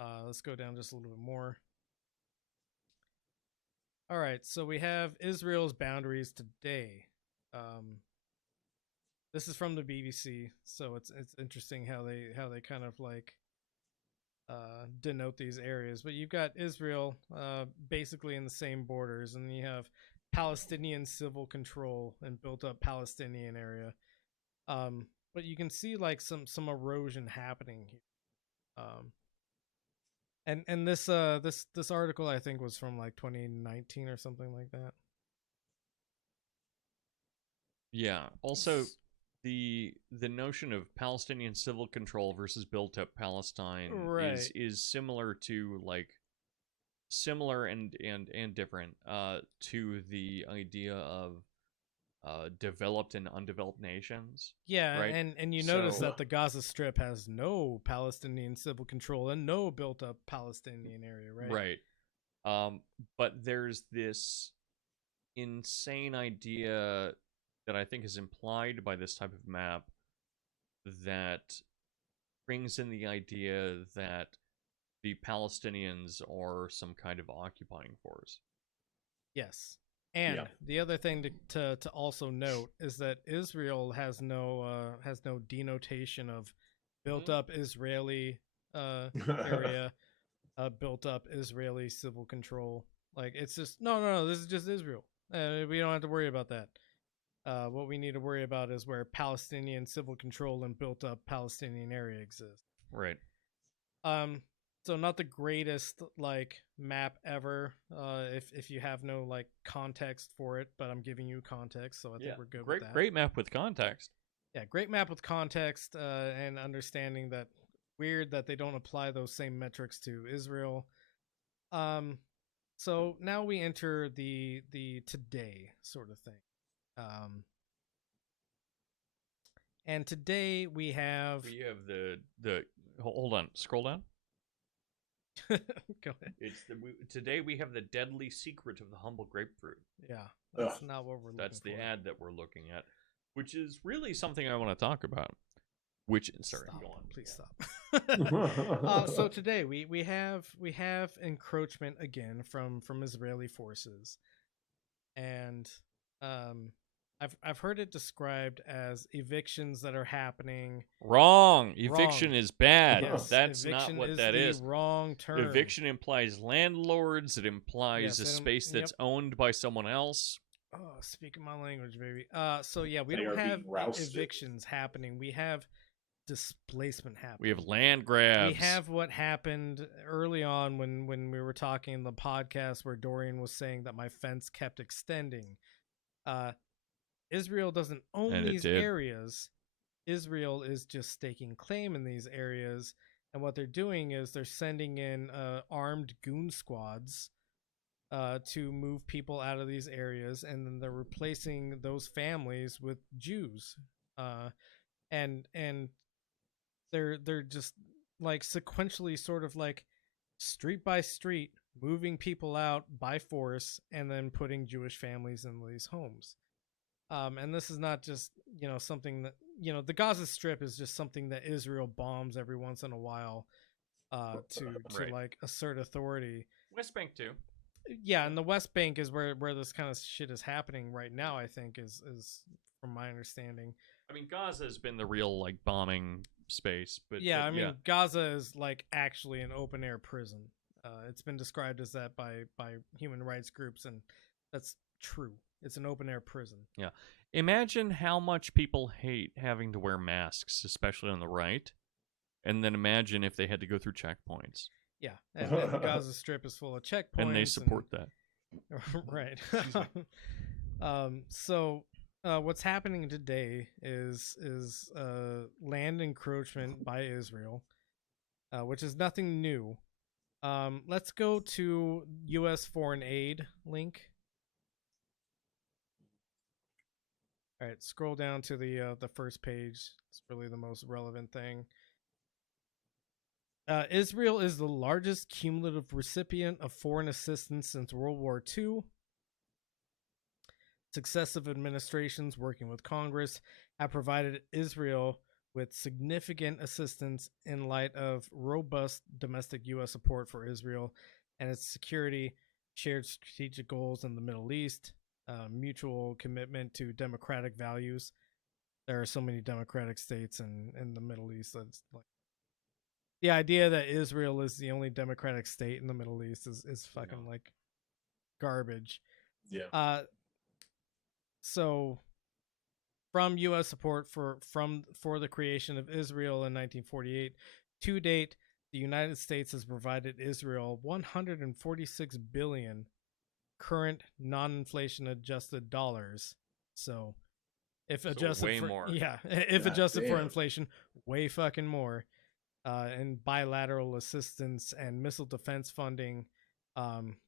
Let's go down just a little bit more. All right, so we have Israel's boundaries today. This is from the BBC, so it's interesting how they kind of like denote these areas. But you've got Israel basically in the same borders, and you have Palestinian civil control and built up Palestinian area. But you can see like some erosion happening here. And this article I think was from like 2019 or something like that. Yeah. Also, the notion of Palestinian civil control versus built-up Palestine Right. is similar to like similar and different to the idea of developed and undeveloped nations. Yeah, right? and you notice So- that the Gaza Strip has no Palestinian civil control and no built-up Palestinian area, right? But there's this insane idea that I think is implied by this type of map that brings in the idea that the Palestinians are some kind of occupying force. Yes. And Yeah. the other thing to also note is that Israel has no denotation of built up Israeli area, built up Israeli civil control. Like it's just no, this is just Israel. We don't have to worry about that. What we need to worry about is where Palestinian civil control and built up Palestinian area exist. Right. So not the greatest like map ever. If you have no like context for it, but I'm giving you context, so I think we're good with that. Great map with context. Yeah, great map with context and understanding that. Weird that they don't apply those same metrics to Israel. So now we enter the today sort of thing. And today we have the hold on, scroll down. Go ahead. Today we have the deadly secret of the humble grapefruit. Yeah, that's not what we're looking That's the for. ad that we're looking at, which is really something I want to talk about. Which sorry, Stop. go on. Please stop. So today we have encroachment again from Israeli forces, and I've heard it described as evictions that are happening. Wrong. Eviction is bad. Yes, That's eviction not what is that the is. Wrong term. Eviction implies landlords. It implies Yes, a space that's owned by someone else. Oh, speaking my language, baby. So yeah, we They don't are have being rousted. evictions happening. We have displacement happening. We have land grabs. We have what happened early on when we were talking in the podcast where Dorian was saying that my fence kept extending. Israel doesn't own And it these did. areas. Israel is just staking claim in these areas, and what they're doing is they're sending in armed goon squads to move people out of these areas, and then they're replacing those families with Jews, and they're just like sequentially sort of like street by street moving people out by force and then putting Jewish families in these homes. And this is not just, something that, the Gaza Strip is just something that Israel bombs every once in a while to Right. like assert authority. West Bank too. Yeah, and the West Bank is where this kind of shit is happening right now, I think, is from my understanding. I mean, Gaza has been the real like bombing space, but Yeah, but I mean, Gaza is like actually an open air prison. It's been described as that by human rights groups, and that's true. It's an open air prison. Yeah. Imagine how much people hate having to wear masks, especially on the right. And then imagine if they had to go through checkpoints. Yeah, and the Gaza Strip is full of checkpoints, And they support that. Right. So what's happening today is land encroachment by Israel, which is nothing new. Let's go to U.S. foreign aid link. All right, scroll down to the first page. It's really the most relevant thing. Israel is the largest cumulative recipient of foreign assistance since World War II. Successive administrations working with Congress have provided Israel with significant assistance in light of robust domestic U.S. support for Israel and its security, shared strategic goals in the Middle East, mutual commitment to democratic values. There are so many democratic states in the Middle East that's like the idea that Israel is the only democratic state in the Middle East is fucking like garbage. Yeah. So from U.S. support for the creation of Israel in 1948 to date, the United States has provided Israel 146 billion current non-inflation adjusted dollars. So if adjusted way for more. if God adjusted for damn. inflation, way fucking more. And bilateral assistance and missile defense funding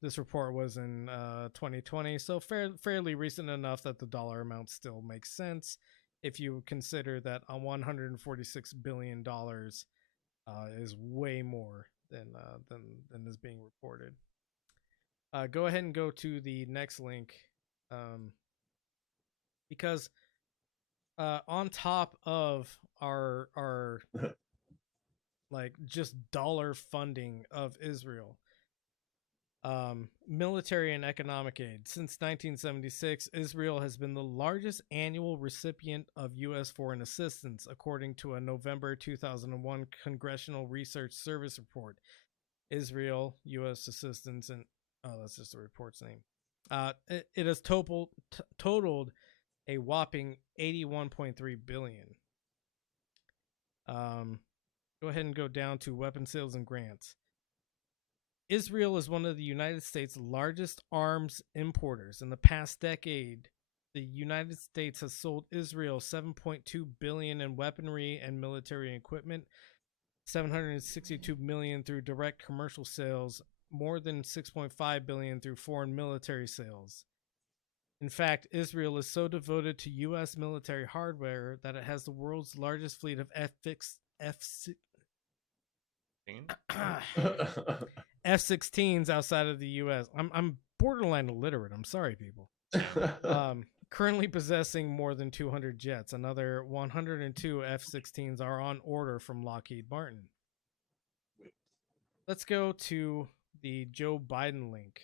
This report was in 2020, so fairly recent enough that the dollar amount still makes sense if you consider that $146 billion is way more than is being reported. Go ahead and go to the next link, because on top of our like just dollar funding of Israel, military and economic aid. Since 1976, Israel has been the largest annual recipient of U.S. foreign assistance, according to a November 2001 Congressional Research Service report. Israel, U.S. assistance, and that's just the report's name. It has totaled a whopping $81.3 billion. Go ahead and go down to weapon sales and grants. Israel is one of the United States' largest arms importers. In the past decade, the United States has sold Israel $7.2 billion in weaponry and military equipment, $762 million through direct commercial sales, more than $6.5 billion through foreign military sales. In fact, Israel is so devoted to U.S. military hardware that it has the world's largest fleet of F-16s outside of the U.S. I'm borderline illiterate. I'm sorry, people. Currently possessing more than 200 jets. Another 102 F-16s are on order from Lockheed Martin. Let's go to the Joe Biden link.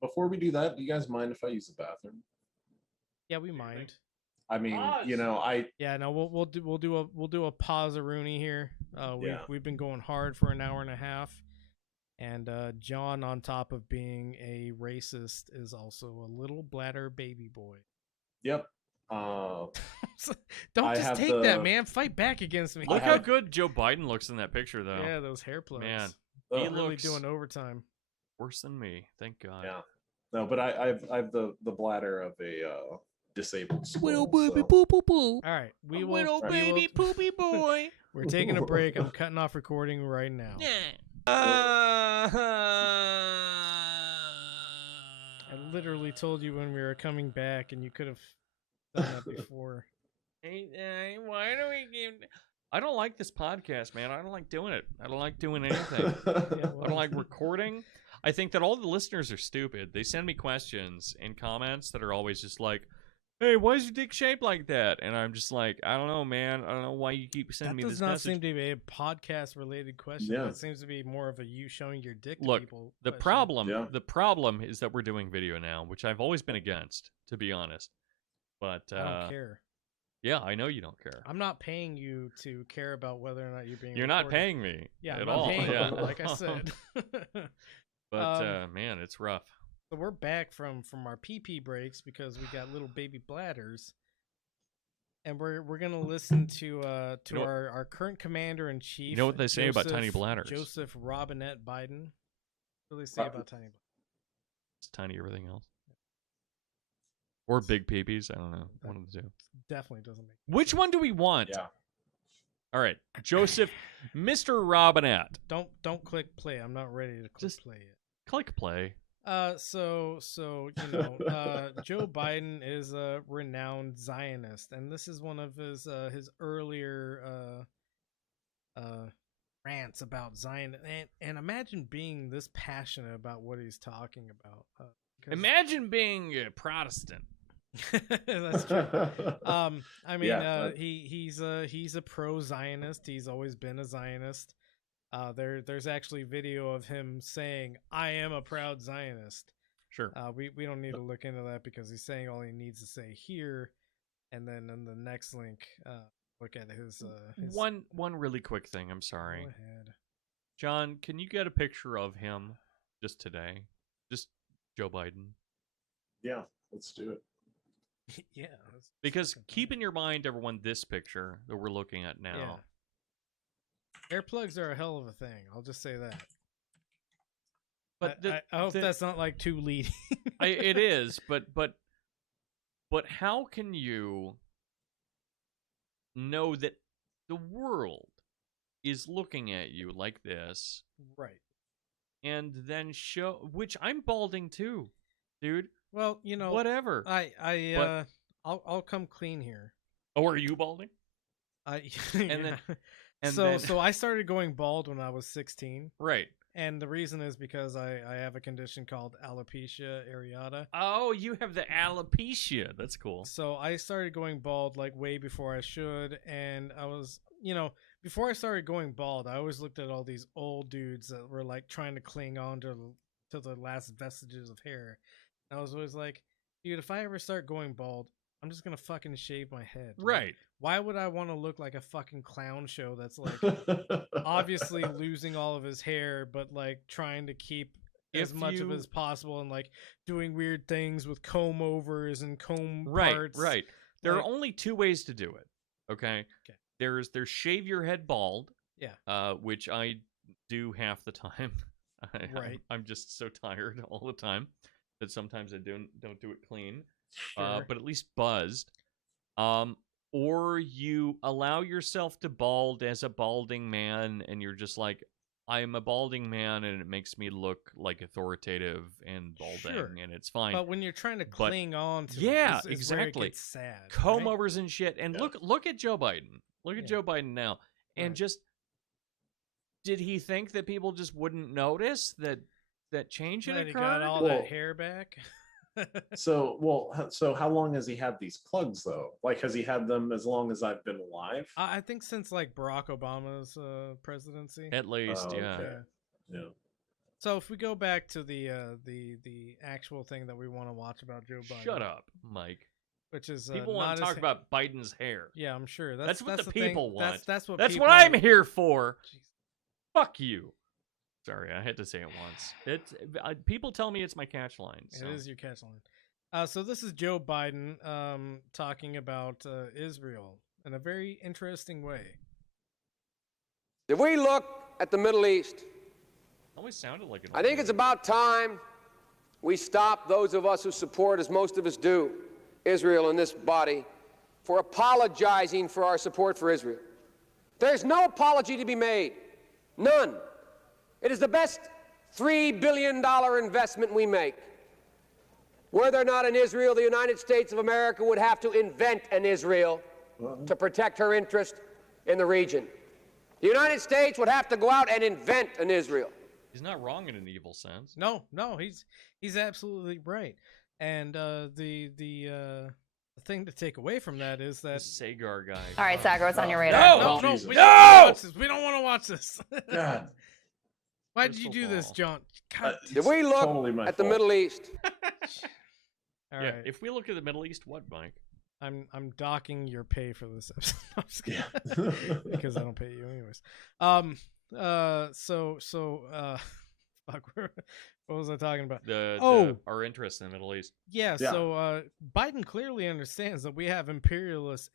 Before we do that, do you guys mind if I use the bathroom? Yeah, we mind. I mean, we'll do a pause-a-rooney here. We've been going hard for an hour and a half, and John, on top of being a racist, is also a little bladder baby boy. Yep. Don't just take that, man. Fight back against me. Look how good Joe Biden looks in that picture, though. Yeah, those hair plugs. Man, he really doing overtime. Worse than me, thank God. Yeah. No, but I have the bladder of a disabled squirrel. Baby poo poo poo. All right, baby poopy boy. We're taking a break. I'm cutting off recording right now. Yeah. I literally told you when we were coming back, and you could have done that before. Why do we give? I don't like this podcast, man. I don't like doing it. I don't like doing anything. I don't like recording. I think that all the listeners are stupid. They send me questions and comments that are always just like, "Hey, why is your dick shaped like that?" And I'm just like, I don't know, man. I don't know why you keep sending me this message. That does not seem to be a podcast-related question. Yeah. It seems to be more of a you showing your dick to people. The problem is that we're doing video now, which I've always been against, to be honest. But I don't care. Yeah, I know you don't care. I'm not paying you to care about whether or not you're being. You're recorded. Not paying me. Yeah, at I'm not all. paying you, like I said. But man, it's rough. So we're back from our PP breaks because we got little baby bladders, and we're gonna listen to our current commander in chief. You know what they say about tiny bladders? Joseph Robinette Biden. What do they say about tiny bladders? It's tiny everything else. Or big peepees. I don't know. One of the two. Definitely doesn't make sense. Which one do we want? Yeah. All right, Joseph, Mr. Robinette. Don't click play. I'm not ready to click play yet. Click play. So you know, Joe Biden is a renowned Zionist, and this is one of his earlier rants about Zion. And imagine being this passionate about what he's talking about. Imagine being a Protestant. That's true. I mean, he's a pro-Zionist. He's always been a Zionist. There's actually video of him saying, "I am a proud Zionist." Sure. We don't need to look into that because he's saying all he needs to say here, and then in the next link, look at his one really quick thing. I'm sorry. Go ahead. John, can you get a picture of him just today? Just Joe Biden. Yeah, let's do it. Yeah. Because keep in your mind, everyone, this picture that we're looking at now. Yeah. Earplugs are a hell of a thing. I'll just say that. But I hope that's not like too leading. It is, but how can you know that the world is looking at you like this? Right. and then show, which I'm balding too, dude. Well, you know, Whatever. I'll come clean here. Oh, are you balding? And then so I started going bald when I was 16, right. and the reason is because I have a condition called alopecia areata. Oh, you have the alopecia. That's cool. So I started going bald like way before I should, and I was, before I started going bald, I always looked at all these old dudes that were like trying to cling on to the last vestiges of hair. And I was always like, dude, if I ever start going bald, I'm just gonna fucking shave my head. Right. Like, why would I want to look like a fucking clown show that's like obviously losing all of his hair, but like trying to keep as much of it as possible and like doing weird things with comb overs and comb parts. Right. There are only two ways to do it. Okay. There's shave your head bald. Yeah. Which I do half the time. Right. I'm just so tired all the time that sometimes I don't do it clean. Sure. But at least buzzed. Or you allow yourself to bald as a balding man, and you're just like, I'm a balding man, and it makes me look like authoritative and balding, and it's fine. But when you're trying to cling on to yeah, it, is exactly, where it gets sad. Comb right? overs and shit. And look at Joe Biden. Look at Joe Biden now, and just did he think that people just wouldn't notice that change had occurred? He got all that hair back. So how long has he had these plugs though? Like, has he had them as long as I've been alive? I think since like Barack Obama's presidency. At least, yeah. So if we go back to the actual thing that we want to watch about Joe Biden. Shut up, Mike. Which is people want to talk about Biden's hair. Yeah, I'm sure. That's what the people want. That's what I'm here for. Jeez. Fuck you. Sorry, I had to say it once. It's people tell me it's my catch line. So. It is your catch line. So this is Joe Biden talking about Israel in a very interesting way. If we look at the Middle East, always sounded like I think it's about time we stop, those of us who support, as most of us do, Israel in this body, for apologizing for our support for Israel. There's no apology to be made. None. It is the best $3 billion investment we make. Were there not an Israel, the United States of America would have to invent an Israel to protect her interest in the region. The United States would have to go out and invent an Israel. He's not wrong in an evil sense. No, he's absolutely right. And the thing to take away from that is that the Sagar guy. All right, Sagar, what's on your radar? No, we don't want to watch this. God. Why did you do this, John? If we look at the Middle East. All right. If we look at the Middle East, what, Mike? I'm docking your pay for this episode. I'm just kidding. Because I don't pay you anyways. Fuck, what was I talking about? Our interest in the Middle East. Yeah. So Biden clearly understands that we have imperialist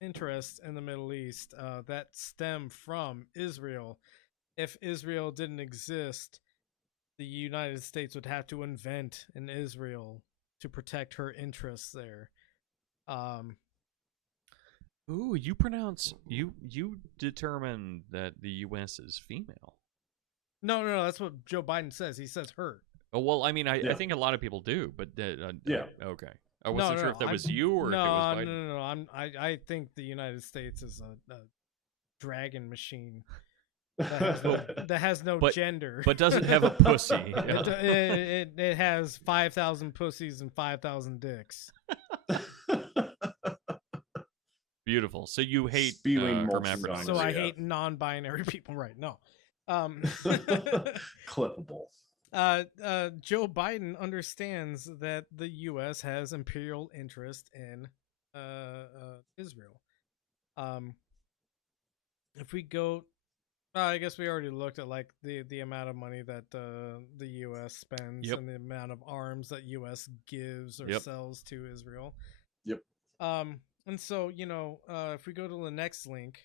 interests in the Middle East that stem from Israel. If Israel didn't exist, the United States would have to invent an Israel to protect her interests there. Ooh, you pronounce you determine that the U.S. is female. No, that's what Joe Biden says. He says her. Oh well, I mean, I think a lot of people do, but okay. I wasn't sure if that was you or if it was Biden. No. I think the United States is a dragon machine that has no gender, but doesn't have a pussy. It has 5,000 pussies and 5,000 dicks. Beautiful. So you hate hermaphrodites. So I hate non-binary people, right? No. Clippable. Joe Biden understands that the U.S. has imperial interest in Israel. If we go, I guess we already looked at like the amount of money that the U.S. spends and the amount of arms that U.S. gives or sells to Israel. Yep. And so if we go to the next link,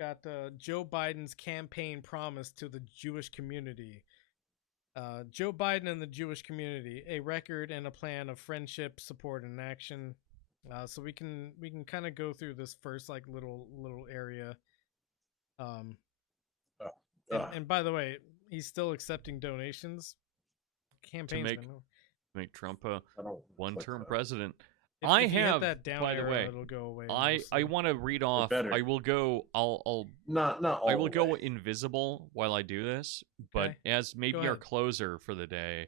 got Joe Biden's campaign promise to the Jewish community. Joe Biden and the Jewish community, a record and a plan of friendship, support, and action. So we can kind of go through this first like little area. And by the way, he's still accepting donations. Campaign's make- been- Make Trump a I don't one-term click that. president. If, I if you have, hit that down by the arrow, way, it'll go away. I mostly. want to read off. better. I will go. I'll Not all I will the go way. invisible while I do this, but Okay. as maybe our ahead. closer for the day,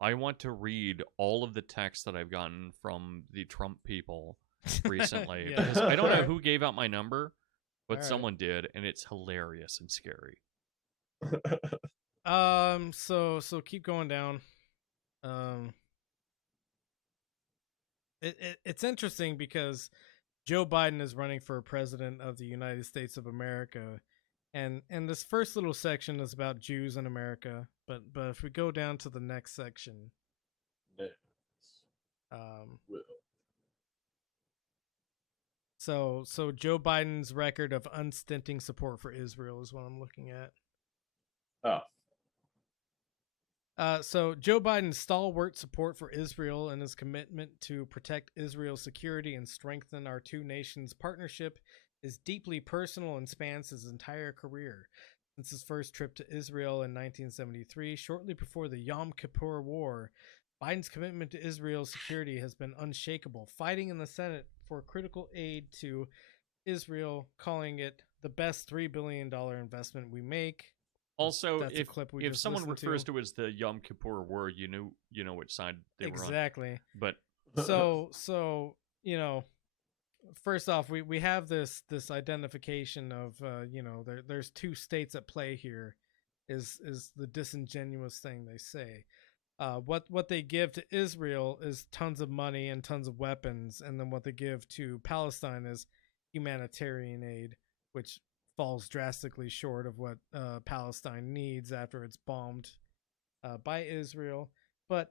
I want to read all of the text that I've gotten from the Trump people recently. Yeah. Because I don't know Alright. who gave out my number, but Alright. someone did, and it's hilarious and scary. So keep going down. It's interesting because Joe Biden is running for president of the United States of America, and this first little section is about Jews in America. But if we go down to the next section, Next. Will. so Joe Biden's record of unstinting support for Israel is what I'm looking at. Oh. So Joe Biden's stalwart support for Israel and his commitment to protect Israel's security and strengthen our two nations' partnership is deeply personal and spans his entire career. Since his first trip to Israel in 1973, shortly before the Yom Kippur War, Biden's commitment to Israel's security has been unshakable, fighting in the Senate for critical aid to Israel, calling it the best $3 billion investment we make. Also, That's a clip we if just someone listened refers to. to it as the Yom Kippur War, you know which side they were on. Exactly. But So you know, first off, we have this identification of there's two states at play here, is the disingenuous thing they say. What they give to Israel is tons of money and tons of weapons, and then what they give to Palestine is humanitarian aid, which falls drastically short of what Palestine needs after it's bombed by Israel. But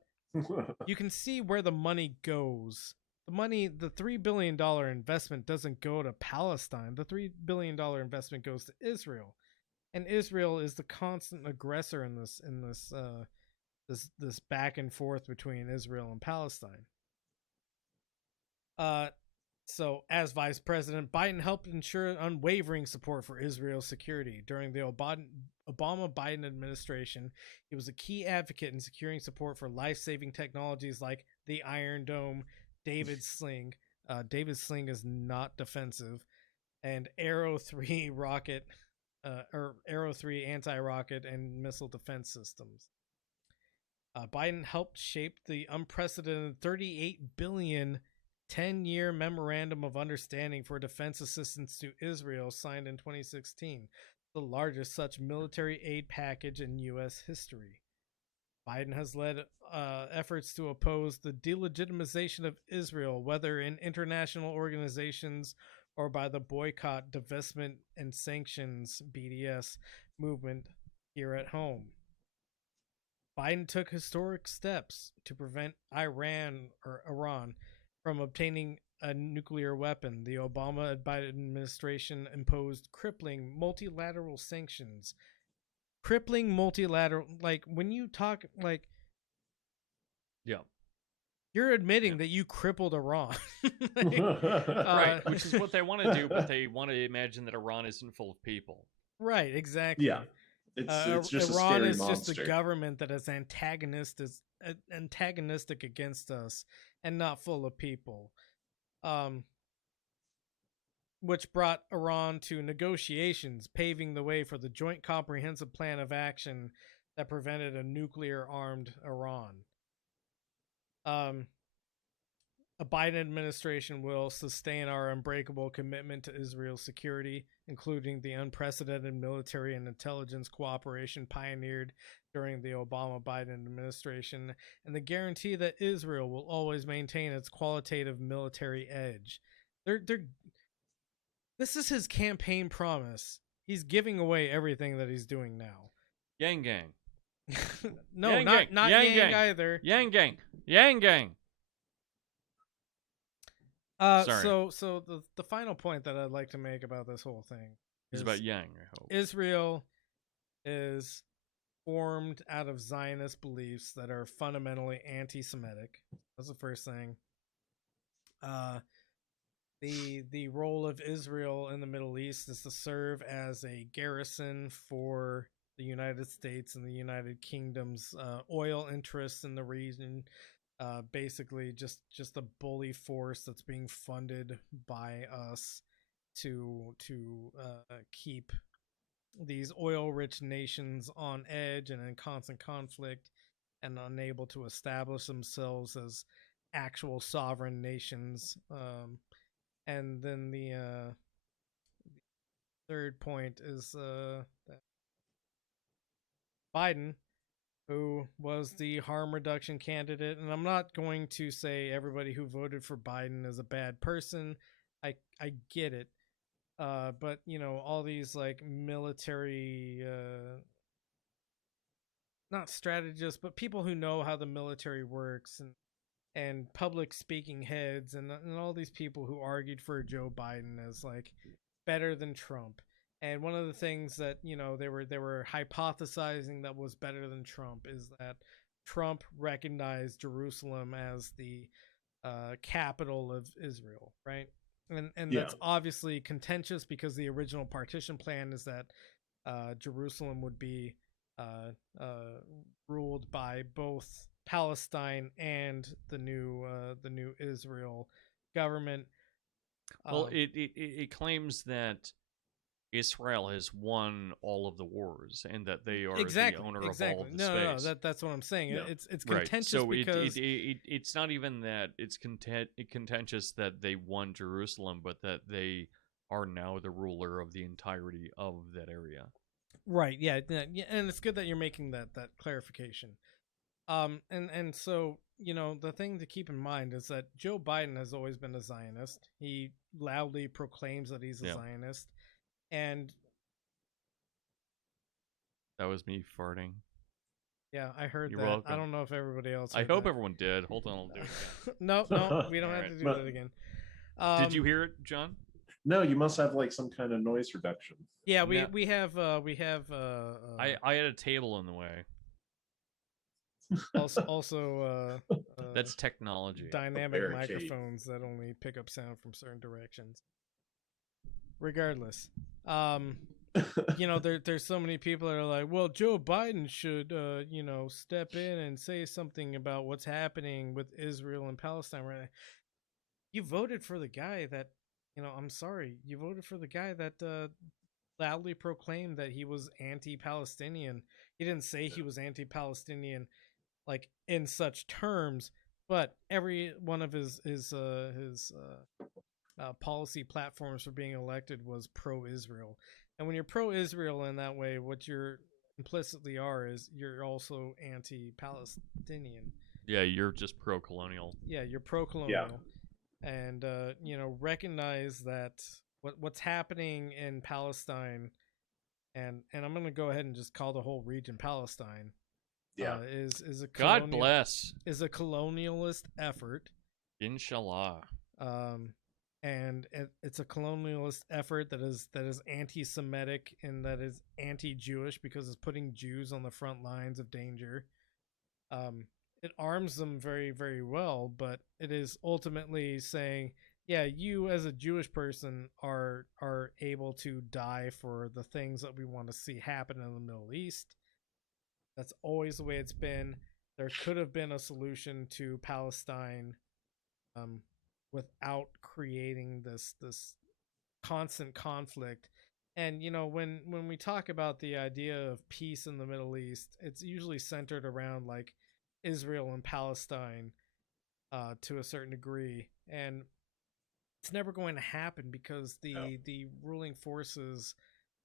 you can see where the money goes. The $3 billion investment doesn't go to Palestine. The $3 billion investment goes to Israel, and Israel is the constant aggressor in this back and forth between Israel and Palestine. So, as vice president, Biden helped ensure unwavering support for Israel's security. During the Obama-Biden administration, he was a key advocate in securing support for life-saving technologies like the Iron Dome, David's Sling. David's Sling is not defensive, and Arrow 3 rocket, or Arrow 3 anti-rocket and missile defense systems. Biden helped shape the unprecedented $38 billion 10-year memorandum of understanding for defense assistance to Israel signed in 2016, the largest such military aid package in U.S. history. Biden has led efforts to oppose the delegitimization of Israel, whether in international organizations or by the boycott, divestment, and sanctions (BDS) movement here at home. Biden took historic steps to prevent Iran from obtaining a nuclear weapon. The Obama-Biden administration imposed crippling multilateral sanctions. Like, when you talk, like, yeah, you're admitting that you crippled Iran. right, which is what they want to do, but they want to imagine that Iran isn't full of people. Right, exactly. Yeah. It's just Iran a scary is monster. just a government that is antagonistic against us and not full of people. Which brought Iran to negotiations, paving the way for the Joint Comprehensive Plan of Action that prevented a nuclear-armed Iran. A Biden administration will sustain our unbreakable commitment to Israel's security, including the unprecedented military and intelligence cooperation pioneered during the Obama-Biden administration, and the guarantee that Israel will always maintain its qualitative military edge. This is his campaign promise. He's giving away everything that he's doing now. Yang gang. No, Yang not gang. Yang Yang gang. either. Yang gang. Yang gang. Sorry. So the final point that I'd like to make about this whole thing It's about Yang, I hope. Israel is formed out of Zionist beliefs that are fundamentally anti-Semitic. That's the first thing. The role of Israel in the Middle East is to serve as a garrison for the United States and the United Kingdom's oil interests in the region. Basically, just a bully force that's being funded by us to keep these oil-rich nations on edge and in constant conflict and unable to establish themselves as actual sovereign nations. And then the third point is that Biden, who was the harm reduction candidate, and I'm not going to say everybody who voted for Biden is a bad person. I get it. But all these like military not strategists, but people who know how the military works and public speaking heads and all these people who argued for Joe Biden as like better than Trump. And one of the things that they were hypothesizing that was better than Trump is that Trump recognized Jerusalem as the capital of Israel, right? And that's obviously contentious because the original partition plan is that Jerusalem would be ruled by both Palestine and the new Israel government. Well, it claims that Israel has won all of the wars and that they are the owner of all of the space. No, that's what I'm saying. Yeah. It's contentious So because it's not even that it's contentious that they won Jerusalem, but that they are now the ruler of the entirety of that area. Right, yeah, and it's good that you're making that clarification. And so the thing to keep in mind is that Joe Biden has always been a Zionist. He loudly proclaims that he's a Zionist, and that was me farting. Yeah, I heard You're that. welcome. I don't know if everybody else. I Heard hope that. everyone did. Hold on, I'll do it again. No, we don't have to do that again. Did you hear it, John? No, you must have like some kind of noise reduction. Yeah, we have. I had a table in the way. Also that's technology. Dynamic microphones that only pick up sound from certain directions. Regardless, there's so many people that are like, well, Joe Biden should step in and say something about what's happening with Israel and Palestine right now. You voted for the guy that I'm sorry, you voted for the guy that loudly proclaimed that he was anti-Palestinian. He didn't say he was anti-Palestinian like in such terms, but every one of his policy platforms for being elected was pro-Israel. And when you're pro-Israel in that way, what you're implicitly are is you're also anti-Palestinian. Yeah, you're just pro-colonial. Yeah, you're pro-colonial. Yeah. And recognize that what's happening in Palestine, and I'm going to go ahead and just call the whole region Palestine. Yeah, is a God bless is a colonialist effort. Inshallah. And it's a colonialist effort that is anti-Semitic and that is anti-Jewish because it's putting Jews on the front lines of danger. It arms them very, very well, but it is ultimately saying, yeah, you as a Jewish person are able to die for the things that we want to see happen in the Middle East. That's always the way it's been. There could have been a solution to Palestine without creating this constant conflict. And when we talk about the idea of peace in the Middle East, it's usually centered around like Israel and Palestine to a certain degree, and it's never going to happen because the ruling forces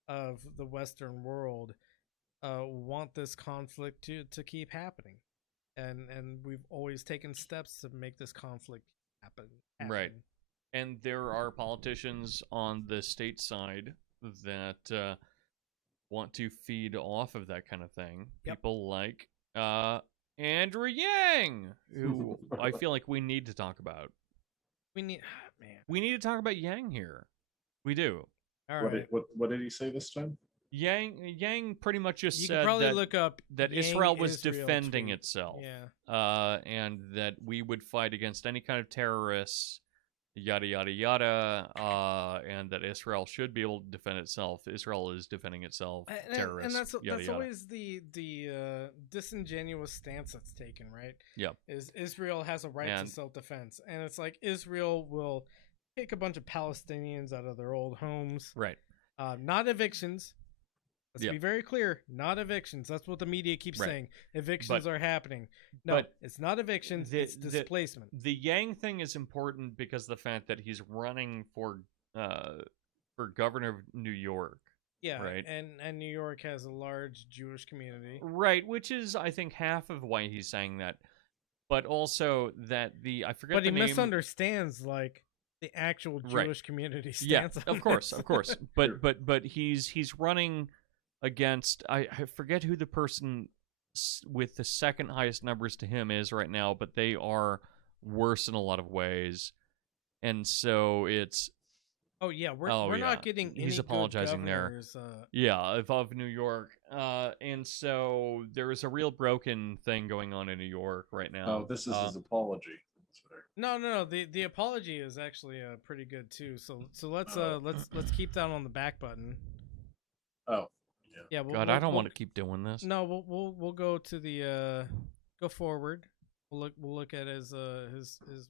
of the Western world want this conflict to keep happening, and we've always taken steps to make this conflict happen. Right. And there are politicians on the state side that want to feed off of that kind of thing. Yep. People like Andrew Yang, who I feel like we need to talk about. We need to talk about Yang here. We do. All right. What did he say this time? Yang pretty much just you said can probably that, look up that Israel was defending tweet. itself. Yeah. And that we would fight against any kind of terrorists yada yada yada, and that Israel should be able to defend itself. Israel is defending itself. Terrorists. And that's yada, yada. always the disingenuous stance that's taken, right? Yeah. Is Israel has a right And- to self-defense, and it's like Israel will kick a bunch of Palestinians out of their old homes, Right. not evictions. Let's Yeah. be very clear, not evictions. That's what the media keeps Right. saying. Evictions are happening. No, but it's not evictions. It's displacement. The Yang thing is important because of the fact that he's running for governor of New York. Yeah, right. And New York has a large Jewish community. Right, which is I think half of why he's saying that. But also that I forget But the he name. misunderstands like the actual Jewish community Yeah, stance. on of course, this. of course. But he's running against I forget who the person with the second highest numbers to him is right now, but they are worse in a lot of ways, and so it's Oh yeah, we're not getting. He's any apologizing good there. governors, of New York, and so there is a real broken thing going on in New York right now. Oh, this is his apology. No. The apology is actually pretty good too. So let's keep that on the back button. Oh, Yeah. God, I don't want to keep doing this. No, we'll go to the go forward. We'll look at his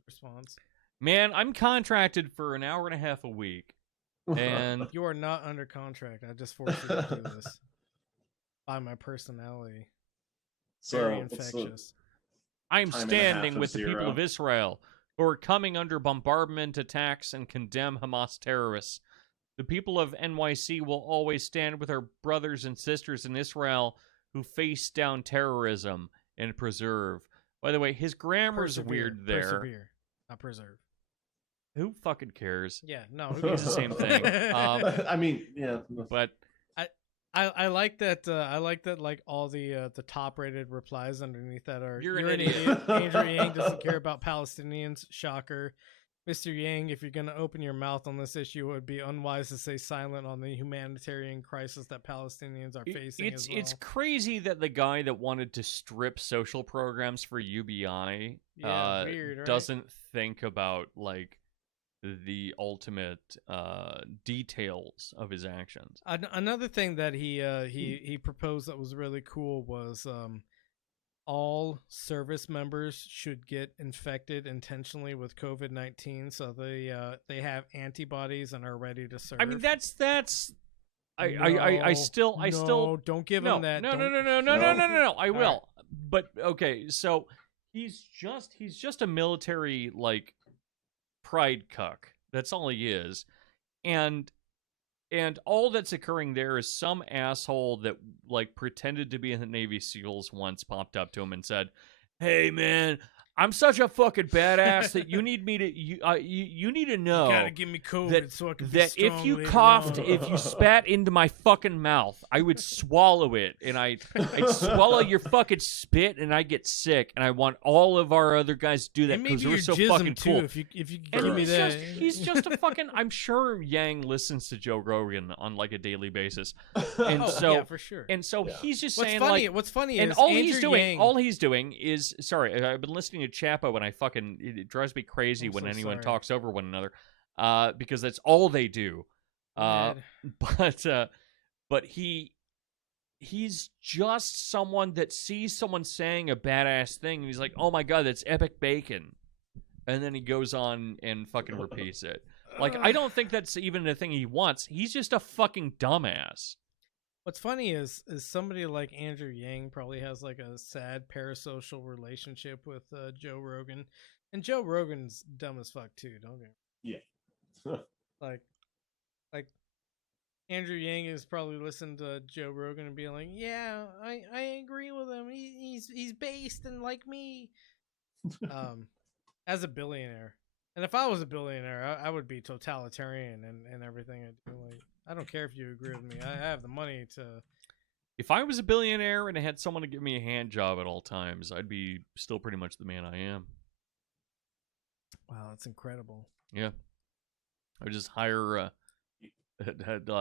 response. Man, I'm contracted for an hour and a half a week, and You are not under contract. I just forced you to do this by my personality. Very infectious. I am Time and a standing half of with the people zero. of Israel who are coming under bombardment attacks and condemn Hamas terrorists. The people of NYC will always stand with our brothers and sisters in Israel who face down terrorism and preserve. By the way, his grammar's weird there. Persevere, not preserve. Who fucking cares? Yeah, no, It's the same thing. I mean, yeah. But I like that. I like that. Like all the top-rated replies underneath that are You're an idiot. Andrew Yang doesn't care about Palestinians. Shocker. Mr. Yang, if you're going to open your mouth on this issue, it would be unwise to stay silent on the humanitarian crisis that Palestinians are facing. It's crazy that the guy that wanted to strip social programs for UBI weird, right? doesn't think about like the ultimate details of his actions. Another thing that he proposed that was really cool was all service members should get infected intentionally with COVID-19, so they have antibodies and are ready to serve. I mean, I still don't give no, him that. No. I will. right. But okay, so he's just a military like pride cuck. That's all he is, and all that's occurring there is some asshole that like pretended to be in the Navy SEALs once popped up to him and said, "Hey man, I'm such a fucking badass that you need me to you need to know You gotta give me COVID that, so I can be that strong if you later coughed, on." if you spat into my fucking mouth, I would swallow it, and I'd swallow your fucking spit, and I get sick, and I want all of our other guys to do that And because maybe we're your so jism, fucking too, cool. if you And give me he's that. he's just a fucking. I'm sure Yang listens to Joe Rogan on like a daily basis, and Oh, so yeah, for sure. and so he's just What's saying funny? like. What's funny And is all Andrew he's doing is sorry. I've been listening to Chapo, and it drives me crazy I'm when so anyone sorry. talks over one another, because that's all they do. Mad. But he's just someone that sees someone saying a badass thing, and he's like, "Oh my god, that's epic bacon," and then he goes on and fucking repeats it. Like, I don't think that's even a thing he wants. He's just a fucking dumbass. What's funny is somebody like Andrew Yang probably has like a sad parasocial relationship with Joe Rogan, and Joe Rogan's dumb as fuck too. Don't get me. Yeah. like Andrew Yang has probably listened to Joe Rogan and be like, "Yeah, I agree with him. He's based and like me." As a billionaire, and if I was a billionaire, I would be totalitarian and everything I do. Like, I don't care if you agree with me. I have the money to. If I was a billionaire and I had someone to give me a hand job at all times, I'd be still pretty much the man I am. Wow, that's incredible. Yeah. I would just hire a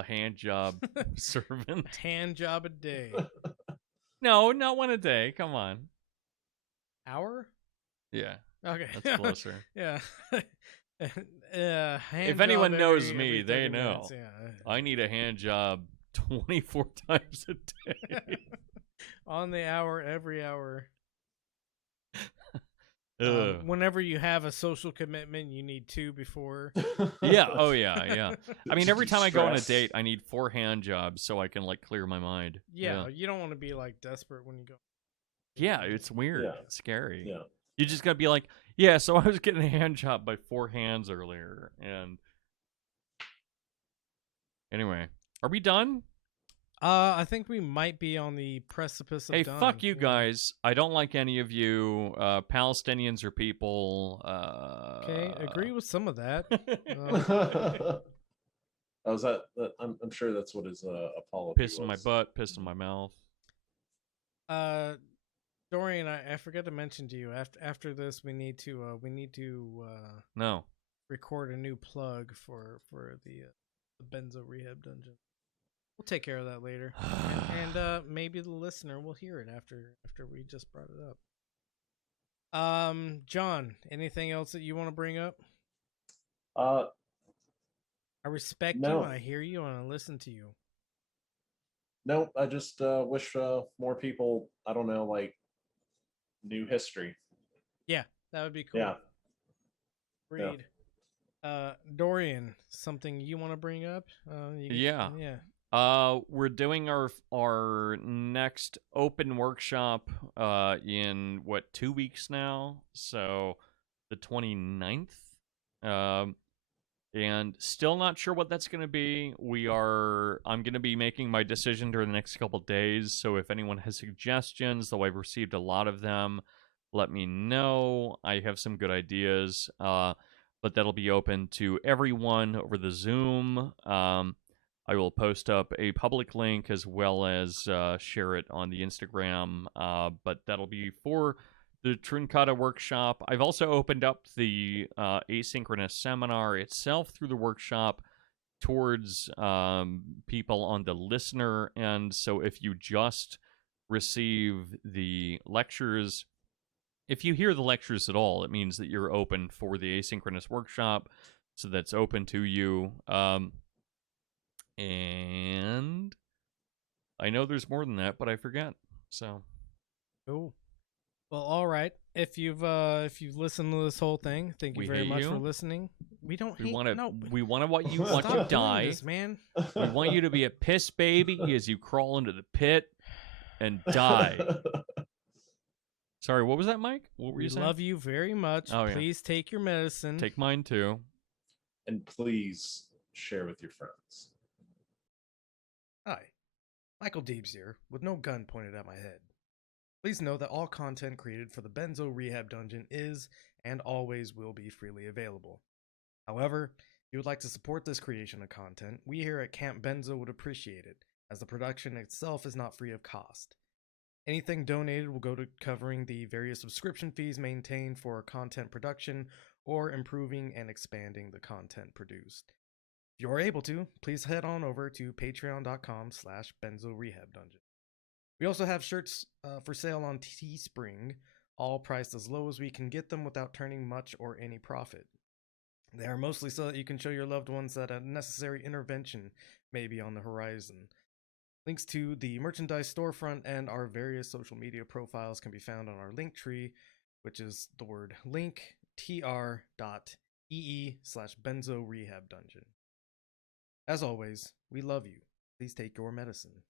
hand job servant. Hand job a day. No, not one a day. Come on. Hour? Yeah, Okay. that's closer. Yeah. hand If anyone job knows every me, they 30 know. minutes, yeah. I need a hand job 24 times a day. On the hour, every hour. Ugh. Whenever you have a social commitment, you need 2 before. Yeah. Oh yeah. Yeah. I mean, To every time I go on a de-stress. date, I need 4 hand jobs so I can like clear my mind. Yeah, you don't want to be like desperate when you go. Yeah, it's weird. Yeah. It's scary. Yeah. You just gotta be like, yeah. So I was getting a hand job by 4 hands earlier, and anyway, are we done? I think we might be on the precipice of Hey, done. fuck you Yeah. guys. I don't like any of you. Palestinians are people. Okay, agree with some of that. Oh, is that? I'm sure that's what his apology Piss in my was. butt, piss in my mouth. Dorian, I forgot to mention to you after this we need to No. record a new plug for the Benzo Rehab dungeon. We'll take care of that later, and maybe the listener will hear it after we just brought it up. John, anything else that you want to bring up? I respect you, No. and I hear you, and I listen to you. No, I just wish more people, I don't know, like, knew history. Yeah, that would be cool. Yeah. Read. Dorian, something you want to bring up? Yeah. Yeah. We're doing our next open workshop in 2 weeks now, so the 29th. And still not sure what that's going to be. I'm going to be making my decision during the next couple days, so if anyone has suggestions, though I've received a lot of them, let me know. I have some good ideas, but that'll be open to everyone over the Zoom. I will post up a public link as well as share it on the Instagram, but that'll be for the Trincata workshop. I've also opened up the asynchronous seminar itself through the workshop towards people on the listener end. So if you just receive the lectures, if you hear the lectures at all, it means that you're open for the asynchronous workshop. So that's open to you. And I know there's more than that, but I forget. So Cool. Well, all right. If you've listened to this whole thing, thank you We very hate much you. for listening. We don't we hate want to no. we want to want you Stop to doing die. this, man. We want you to be a piss baby as you crawl into the pit and die. Sorry, what was that, Mike? What were We you saying? love you very much. Oh, yeah. Please take your medicine. Take mine too. And please share with your friends. Hi, Michael Deebs here, with no gun pointed at my head. Please know that all content created for the Benzo Rehab Dungeon is and always will be freely available. However, if you would like to support this creation of content, we here at Camp Benzo would appreciate it, as the production itself is not free of cost. Anything donated will go to covering the various subscription fees maintained for content production or improving and expanding the content produced. If you are able to, please head on over to patreon.com/BenzoRehabDungeon. We also have shirts for sale on Teespring, all priced as low as we can get them without turning much or any profit. They are mostly so that you can show your loved ones that a necessary intervention may be on the horizon. Links to the merchandise storefront and our various social media profiles can be found on our link tree, which is the word linktr.ee/BenzoRehabDungeon. As always, we love you. Please take your medicine.